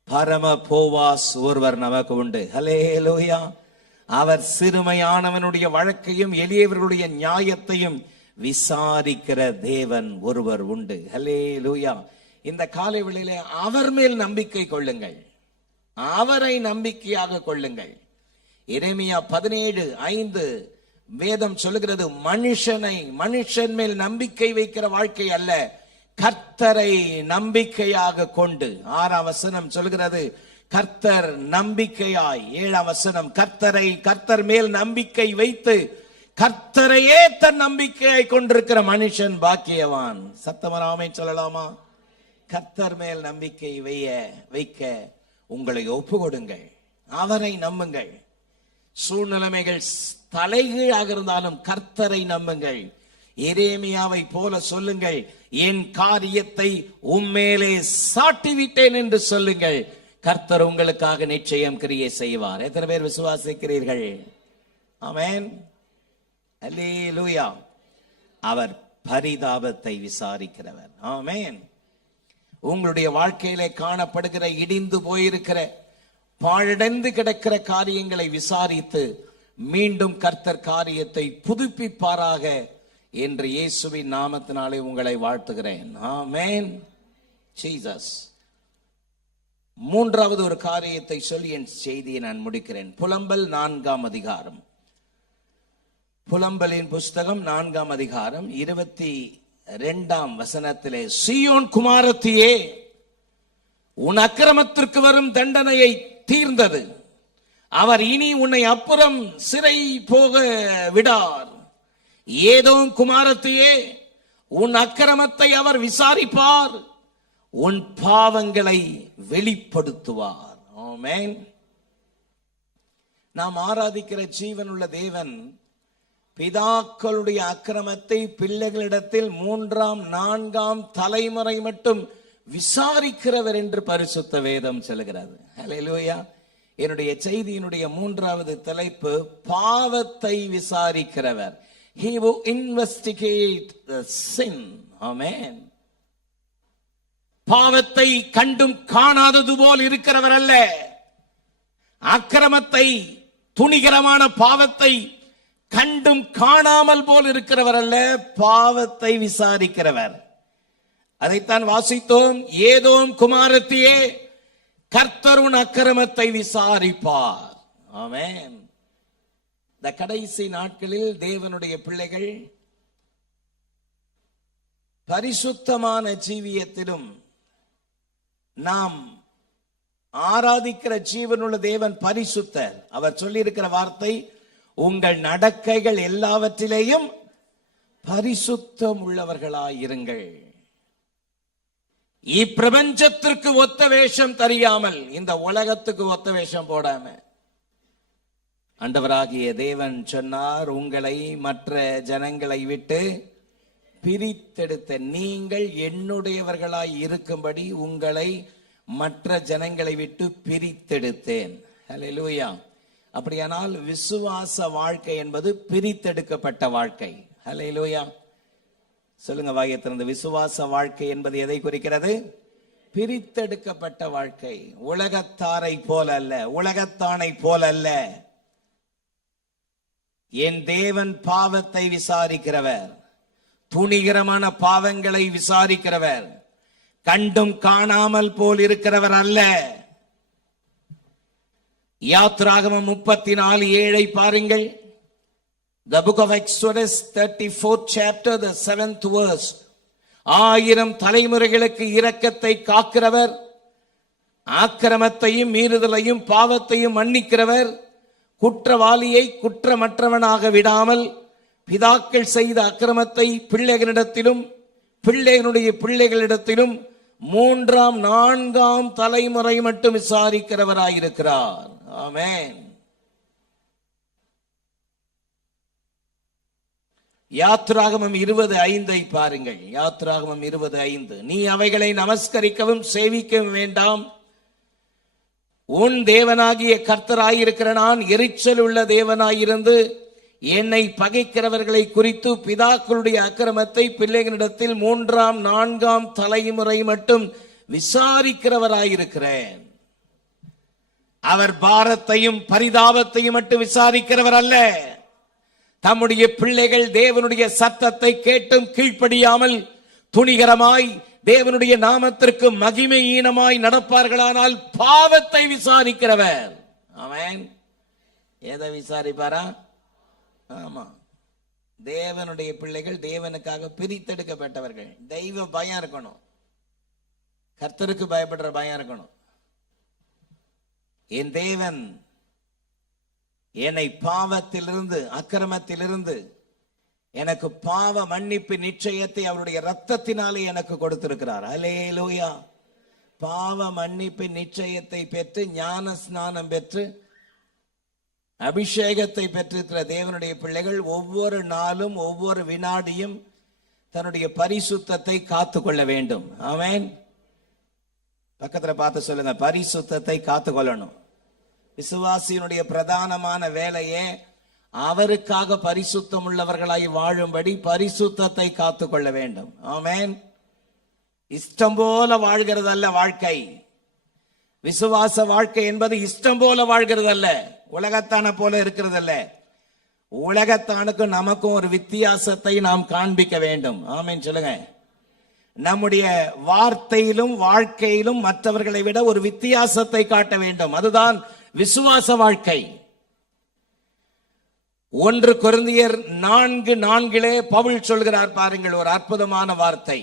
பரம போவாஸ் ஒருவர் நமக்கு உண்டு. ஹல்லேலூயா. அவர் சிறுமையானவனுடைய வழக்கையும் எளியவர்களுடைய நியாயத்தையும் விசாரிக்கிற தேவன் ஒருவர் உண்டு. ஹல்லேலூயா. இந்த காலை வேளையிலே அவர் மேல் நம்பிக்கை கொள்ளுங்கள், அவரை நம்பிக்கையாக கொள்ளுங்கள். எரேமியா 17:5 வேதம் சொல்லுகிறது மனுஷன் மேல் நம்பிக்கை வைக்கிற வாழ்க்கை அல்ல, கர்த்தரை நம்பிக்கையாக கொண்டு. 6ஆம் வசனம் சொல்கிறது கர்த்தர் நம்பிக்கையாய். 7ஆம் வசனம் கர்த்தர் மேல் நம்பிக்கை வைத்து கர்த்தரையே தன் நம்பிக்கையாய் கொண்டிருக்கிற மனுஷன் பாக்கியவான். சத்தமராமை சொல்லலாமா? கர்த்தர் மேல் நம்பிக்கை வைக்க உங்களை ஒப்பு கொடுங்கள், அவரை நம்புங்கள். சூழ்நிலைமைகள் தலைகீழாக இருந்தாலும் கர்த்தரை நம்புங்கள். எரேமியாவை போல சொல்லுங்கள், என் காரியத்தை உம்மேலே சாட்டிவிட்டேன் என்று சொல்லுங்கள். கர்த்தர் உங்களுக்காக நிச்சயம் கிரியை செய்வார். எத்தனை பேர் விசுவாசிக்கிறீர்கள்? ஆமென், அல்லேலூயா. அவர் பரிதாபத்தை விசாரிக்கிறவர். ஆமென். உங்களுடைய வாழ்க்கையிலே காணப்படுகிற இடிந்து போயிருக்கிற பாழடைந்து கிடக்கிற காரியங்களை விசாரித்து மீண்டும் கர்த்தர் காரியத்தை புதுப்பிப்பாராக என்று இயேசுவின் நாமத்தினாலே உங்களை வாழ்த்துகிறேன். ஆமென். ஜீசஸ். 3வது ஒரு காரியத்தை சொல்லி என் செய்தியை நான் முடிக்கிறேன். புலம்பல் 4ஆம் அதிகாரம். புலம்பலின் புஸ்தகம் 4ஆம் அதிகாரம் 22ஆம் வசனத்திலே, சீயோன் குமாரத்தியே, உன் அக்கிரமத்திற்கு வரும் தண்டனையை தீர்ந்தது, அவர் இனி உன்னை அப்புறம் சிறை போக விடார். ஏதோம் குமாரத்தியே, உன் அக்கிரமத்தை அவர் விசாரிப்பார், உன் பாவங்களை வெளிப்படுத்துவார். ஆமென். நாம் ஆராதிக்கிற ஜீவனுள்ள தேவன் பிதாக்களுடைய அக்கிரமத்தை பிள்ளைகளிடத்தில் 3ஆம் 4ஆம் தலைமுறை மட்டும் விசாரிக்கிறவர் என்று பரிசுத்த வேதம் சொல்கிறது. ஹல்லேலூயா. என்னுடைய செய்தியினுடைய 3வது தலைப்பு பாவத்தை விசாரிக்கிறவர். He will investigate the sin. ஆமென். பாவத்தை கண்டும் காணாதது போல் இருக்கிறவர் அல்ல. அக்கிரமத்தை, துணிகரமான பாவத்தை கண்டும் காணாமல் போல் இருக்கிறவர் அல்ல, பாவத்தை விசாரிக்கிறவர். அதைத்தான் வாசித்தோம். ஏதோம் குமாரத்தியே, கர்த்தர் உன் அக்கிரமத்தை விசாரிப்பார். ஆமென். இந்த கடைசி நாட்களில் தேவனுடைய பிள்ளைகள் பரிசுத்தமான ஜீவியத்திலும் நாம் ஆராதிக்கிற ஜீவனுள்ள தேவன் பரிசுத்தர். அவர் சொல்லி இருக்கிற வார்த்தை, உங்கள் நடக்கைகள் எல்லாவற்றிலேயும் பரிசுத்தம் உள்ளவர்களாயிருங்கள். இப்பிரபஞ்சத்திற்கு ஒத்த வேஷம் தெரியாமல், இந்த உலகத்துக்கு ஒத்த வேஷம் போடாம, ஆண்டவராகிய தேவன் சொன்னார், உங்களை மற்ற ஜனங்களை விட்டு பிரித்தெடுத்த, நீங்கள் என்னுடையவர்களாய் இருக்கும்படி உங்களை மற்ற ஜனங்களை விட்டு பிரித்தெடுத்தேன். ஹல்லேலூயா. அப்படியானால் விசுவாச வாழ்க்கை என்பது பிரித்தெடுக்கப்பட்ட வாழ்க்கை. ஹல்லேலூயா. சொல்லுங்க வாயை திறந்து, விசுவாச வாழ்க்கை என்பது எதை குறிக்கிறது? பிரித்தெடுக்கப்பட்ட வாழ்க்கை. உலகத்தாரை போல அல்ல, உலகத்தானை போல அல்ல. என் தேவன் பாவத்தை விசாரிக்கிறவர், துணிகரமான பாவங்களை விசாரிக்கிறவர், கண்டும் காணாமல் போல் இருக்கிறவர் அல்ல. யாத்ராகமம் 34:7 பாருங்கள். The book of Exodus 34th chapter, the 7th verse. 1000 தலைமுறைகளுக்கு இரக்கத்தை காக்கிறவர், ஆக்கிரமத்தையும் மீறுதலையும் பாவத்தையும் மன்னிக்கிறவர், குற்றவாளியை குற்றமற்றவனாக விடாமல் பிதாக்கள் செய்த அக்கிரமத்தை பிள்ளைகளிடத்திலும் பிள்ளைகளுடைய பிள்ளைகளிடத்திலும் 3ஆம் 4ஆம் தலைமுறை மட்டும் விசாரிக்கிறவராயிருக்கிறார். ஆமென். யாத்ராகமம் 20:5 பாருங்கள். யாத்ராகமம் 20:5. நீ அவைகளை நமஸ்கரிக்கவும் சேவிக்கவும் வேண்டாம், உன் தேவனாகிய கர்த்தராயிருக்கிற நான் எரிச்சல் உள்ள தேவனாயிருந்து என்னை பகைக்கிறவர்களை குறித்து பிதாக்களுடைய அக்கிரமத்தை பிள்ளைகளிடத்தில் 3ஆம் 4ஆம் தலைமுறை மட்டும் விசாரிக்கிறவராயிருக்கிறேன். அவர் பாரத்தையும் பரிதாபத்தையும் மட்டும் விசாரிக்கிறவர் அல்ல. தம்முடைய பிள்ளைகள் தேவனுடைய சத்தத்தை கேட்டும் கீழ்ப்படியாமல் துணிகரமாய் தேவனுடைய நாமத்திற்கு மகிமையீனமாய் நடப்பார்களானால் பாவத்தை விசாரிக்கிறவர். ஆமென். எதை விசாரிப்பாரா? ஆமா, தேவனுடைய பிள்ளைகள் தேவனுக்காக பிரித்தெடுக்கப்பட்டவர்கள். தெய்வ பயம் இருக்கணும், கர்த்தருக்கு பயப்படுற பயம் இருக்கணும். என் தேவன் என்னை பாவத்திலிருந்து அக்கிரமத்திலிருந்து எனக்கு பாவ மன்னிப்பு நிச்சயத்தை அவருடைய இரத்தத்தினாலே எனக்கு கொடுத்திருக்கிறார். அல்லேலூயா. பாவ மன்னிப்பு நிச்சயத்தை பெற்று ஞான ஸ்நானம் பெற்று அபிஷேகத்தை பெற்றிருக்கிற தேவனுடைய பிள்ளைகள் ஒவ்வொரு நாளும் ஒவ்வொரு வினாடியும் தன்னுடைய பரிசுத்தத்தை காத்து கொள்ள வேண்டும். ஆமென். பக்கத்துல பார்த்து சொல்லுங்க, பரிசுத்தத்தை காத்து கொள்ளணும். விசுவாசியினுடைய பிரதானமான வேலையே அவருக்காக பரிசுத்தம் உள்ளவர்களாய் வாழும்படி பரிசுத்தத்தை காத்து கொள்ள வேண்டும். ஆமென். இஷ்டம் போல வாழ்கிறது அல்ல வாழ்க்கை. விசுவாச வாழ்க்கை என்பது இஷ்டம் போல வாழ்கிறது அல்ல, உலகத்தான போல இருக்கிறது அல்ல. உலகத்தானுக்கு நமக்கும் ஒரு வித்தியாசத்தை நாம் காண்பிக்க வேண்டும். ஆமென் சொல்லுங்க. நம்முடைய வார்த்தையிலும் வாழ்க்கையிலும் மற்றவர்களை விட ஒரு வித்தியாசத்தை காட்ட வேண்டும். அதுதான் விசுவாச வாழ்க்கை. 1 கொரிந்தியர் 4:4 பவுல் சொல்கிறார் பாருங்கள், ஒரு அற்புதமான வார்த்தை.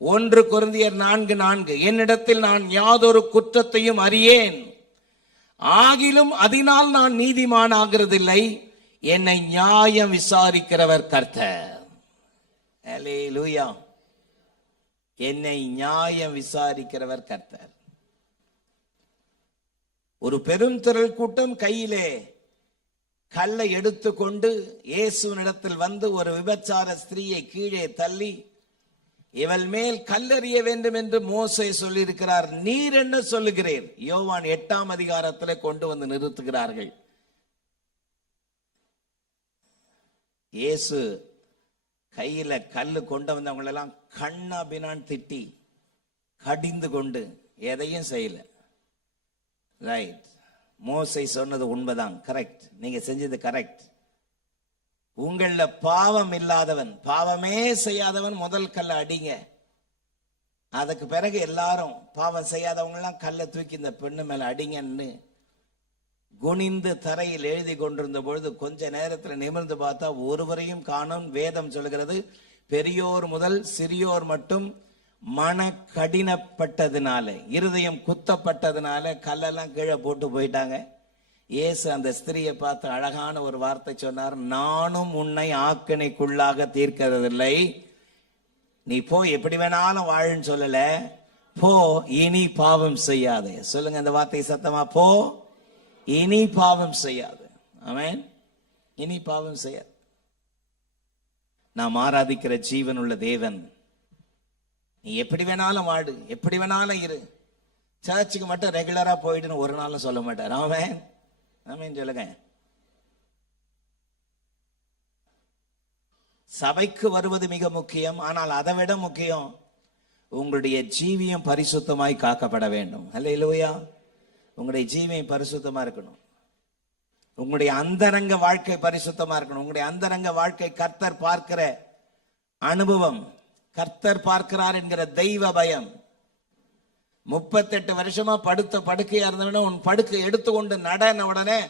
1 கொரிந்தியர் 4:4, என்னிடத்தில் நான் யாதொரு குற்றத்தையும் அறியேன், ஆகிலும் அதனால் நான் நீதிமான் ஆகிறதில்லை, என்னை நியாயம் விசாரிக்கிறவர் கர்த்தர். அல்லேலூயா. என்னை நியாயம் விசாரிக்கிறவர் கர்த்தர். ஒரு பெரும் திரள் கூட்டம் கையிலே கல்லை எடுத்துக்கொண்டு இயேசுவினிடத்தில் வந்து ஒரு விபச்சார ஸ்திரீயை கீழே தள்ளி இவள் மேல் கல்லெறிய வேண்டும் என்று மோசே சொல்லியிருக்கிறார், நீர் என்ன சொல்லுகிறீர்? யோவான் 8ஆம் அதிகாரத்தில் கொண்டு வந்து நிறுத்துகிறார்கள். இயேசு கையில கல்லு கொண்டு வந்தவங்களெல்லாம் கண்ணா பின்னான் திட்டி கடிந்து கொண்டு எதையும் செய்யல. ரைட், மோசே சொன்னது உண்மைதான், கரெக்ட், நீங்க செஞ்சது கரெக்ட். உங்கள பாவம் இல்லாதவன், பாவமே செய்யாதவன் முதல் கல்லை அடிங்க. அதுக்கு பிறகு எல்லாரும் பாவம் செய்யாதவங்க எல்லாம் கல்லை தூக்கி இந்த பெண்ணு மேல அடிங்கன்னு குனிந்து தரையில் எழுதி கொண்டிருந்த பொழுது கொஞ்ச நேரத்தில் நிமிர்ந்து பார்த்தா ஒருவரையும் காணோம். வேதம் சொல்கிறது, பெரியோர் முதல் சிறியோர் மட்டும் மன கடினப்பட்டதுனால, இருதயம் குத்தப்பட்டதுனால கல்லெல்லாம் கீழே போட்டு போயிட்டாங்க. இயேசு அந்த ஸ்திரியை பார்த்து அழகான ஒரு வார்த்தை சொன்னார், நானும் உன்னை ஆக்கினைக்குள்ளாக தீர்க்கிறதில்லை, நீ போ, எப்படி வேணாலும் வாழுன்னு சொல்லல, போ, இனி பாவம் செய்யாதே. சொல்லுங்க அந்த வார்த்தை சத்தமா, போ, இனி பாவம் செய்யாது. ஆமென். இனி பாவம் செய்யாது. நாம் ஆராதிக்கிற ஜீவன் உள்ள தேவன், நீ எப்படி வேணாலும் வாடு, எப்படி வேணாலும் இரு, சர்ச்சுக்கு மட்டும் ரெகுலரா போயிடுன்னு ஒரு நாளும் சொல்ல மாட்டார். ஆமென். ஆமென் சொல்லுங்க. சபைக்கு வருவது மிக முக்கியம், ஆனால் அதை விட முக்கியம் உங்களுடைய ஜீவியம் பரிசுத்தமாய் காக்கப்பட வேண்டும். அல்லேலூயா. உங்களுடைய ஜீவியம் பரிசுத்தமா இருக்கணும். உங்களுடைய அந்தரங்க வாழ்க்கை பரிசுத்தமா இருக்கணும். உங்களுடைய அந்தரங்க வாழ்க்கை கர்த்தர் பார்க்கிற அனுபவம், கர்த்தர் பார்க்கிறார் என்கிற தெய்வ பயம். 38 வருஷமா படுத்த படுக்கையா இருந்தவன உன் படுக்கை எடுத்துக்கொண்டு நடன உடனே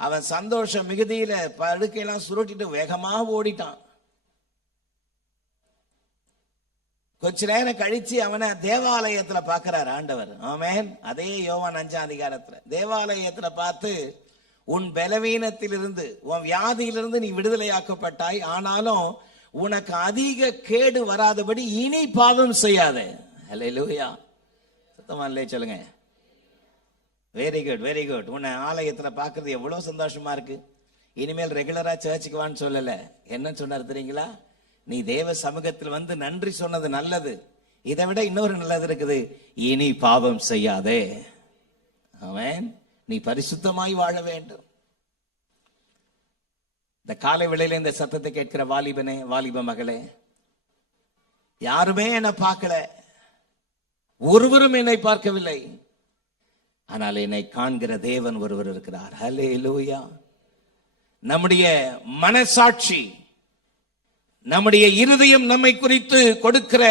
அவன் சந்தோஷ மிகுதியில படுக்கையெல்லாம் சுருட்டிட்டு வேகமாக ஓடிட்டான். கொஞ்ச நேரம் கழிச்சு அவனை தேவாலயத்துல பாக்குறாரு ஆண்டவர். ஆமென். அதே யோவான் 5ஆம் அதிகாரத்துல தேவாலயத்துல பார்த்து, உன் பலவீனத்திலிருந்து, உன் வியாதியிலிருந்து நீ விடுதலையாக்கப்பட்டாய், ஆனாலும் உனக்கு அதிக கேடு வராதபடி இனி பாவம் செய்யாதே. அல்லேலூயா. சத்தமா இல்லையே சொல்லுங்க. Very good, very good. உன்னை ஆலயத்துல பாக்குறது எவ்வளவு சந்தோஷமா இருக்கு. இனிமேல் ரெகுலரா சர்ச்சுக்கு வான்னு சொல்லல. என்ன சொன்னார் தெரியுங்களா? நீ தேவ சமூகத்தில் வந்து நன்றி சொன்னது நல்லது, இதை விட இன்னொரு நல்லது இருக்குது, இனி பாவம் செய்யாதே. ஆமென். நீ பரிசுத்தமாய் வாழ வேண்டும். இந்த காலை வேளையில இந்த சத்தத்தை கேட்கிற வாலிபனே, வாலிப மகளே, யாருமே என்னை பார்க்கல, ஒருவரும் என்னை பார்க்கவில்லை, ஆனால் என்னை காண்கிற தேவன் ஒருவர் இருக்கிறார். ஹல்லேலூயா. நம்முடைய மனசாட்சி, நம்முடைய இருதயம் நம்மை குறித்து கொடுக்கிற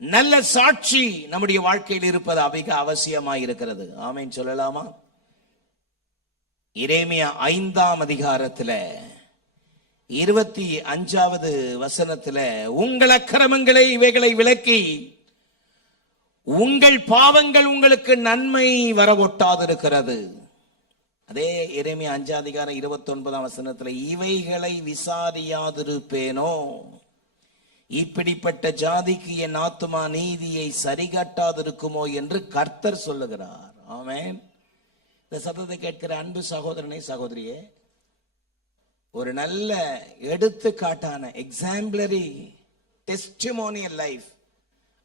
நல்ல சாட்சி நம்முடைய வாழ்க்கையில் இருப்பது அதிக அவசியமாய் இருக்கிறது. ஆமென் சொல்லலாமா? எரேமியா 5ஆம் அதிகாரத்துல 25வது வசனத்துல, உங்கள் அக்கிரமங்களை இவைகளை விலக்கி உங்கள் பாவங்கள் உங்களுக்கு நன்மை வரவொட்டாதிருக்கிறது. அதே எரேமியா 5ஆம் அதிகாரம் 29ஆம் வசனத்துல, இவைகளை விசாரியாதிருப்பேனோ, இப்படிப்பட்ட ஜாதிக்கு என் ஆத்துமா நீதியை சரிகட்டாதிருக்குமோ என்று கர்த்தர் சொல்லுகிறார். ஆமென். இந்த சத்தத்தை கேட்கிற அன்பு சகோதரனே, சகோதரியே, ஒரு நல்ல எடுத்துக்காட்டான எக்ஸாம்பிளரி டெஸ்டிமோனியல் லைஃப்,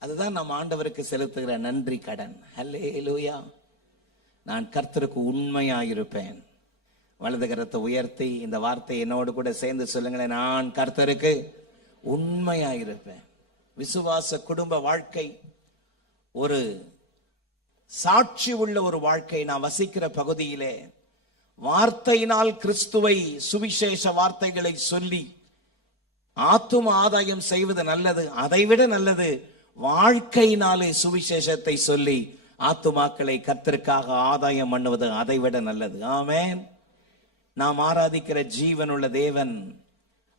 அதுதான் நம் ஆண்டவருக்கு செலுத்துகிற நன்றி கடன். ஹல்லேலூயா. நான் கர்த்தருக்கு உண்மையாயிருப்பேன். வலது கரத்தை உயர்த்தி இந்த வார்த்தை என்னோடு கூட சேர்ந்து சொல்லுங்களேன், நான் கர்த்தருக்கு உண்மையாயிருப்பேன். விசுவாச குடும்ப வாழ்க்கை ஒரு சாட்சி உள்ள ஒரு வாழ்க்கை. நான் வசிக்கிற பகுதியிலே வார்த்தையினால் கிறிஸ்துவை, சுவிசேஷ வார்த்தைகளை சொல்லி ஆத்தும ஆதாயம் செய்வது நல்லது. அதைவிட நல்லது வாழ்க்கையினாலே சுவிசேஷத்தை சொல்லி ஆத்துமாக்களை கர்த்தருக்காக ஆதாயம் பண்ணுவது, அதைவிட நல்லது. ஆமென். நாம் ஆராதிக்கிற ஜீவனுள்ள தேவன்,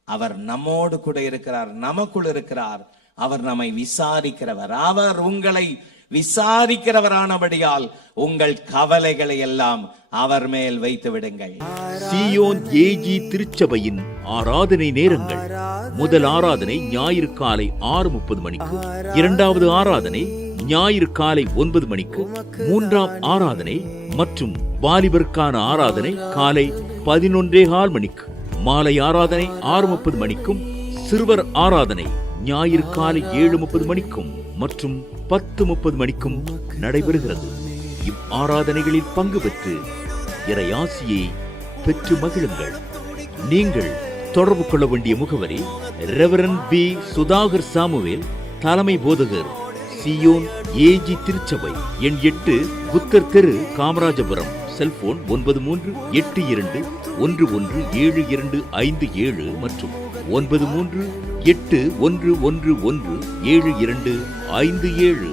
அவர் நம்மோடு கூட இருக்கிறார், நமக்குள் இருக்கிறார். அவர் நம்மை விசாரிக்கிறவர். அவர் உங்களை விசாரிக்கிறவரானபடியால் உங்கள் கவலைகளை எல்லாம் அவர் மேல் வைத்து விடுங்கள். சீயோன் ஏஜி திருச்சபையின் ஆராதனை நேரங்கள்: முதல் ஆராதனை ஞாயிறு காலை 6:30 மணிக்கு, இரண்டாவது ஆராதனை ஞாயிறு காலை 9 மணிக்கு, மூன்றாம் ஆராதனை மற்றும் வாலிபருக்கான ஆராதனை காலை 11:15 மணிக்கு, மாலை ஆராதனை 6:30 மணிக்கும், சிறுவர் ஆராதனை ஞாயிறு காலை 7:30 மணிக்கும் மற்றும் 10:30 மணிக்கும் நடைபெறுகிறது. இவ் ஆராதனைகளில் பங்கு பெற்று இறையாசியை பெற்று மகிழுங்கள். நீங்கள் தொடர்பு கொள்ள வேண்டிய முகவரி: ரெவரண்ட் பி. சுதாகர் சாமுவேல், தலைமை போதகர், சீயோன் ஏஜி திருச்சபை, எண் 8, புத்தர் தெரு, காமராஜபுரம். செல்போன் 9382117257 மற்றும் 9381117257.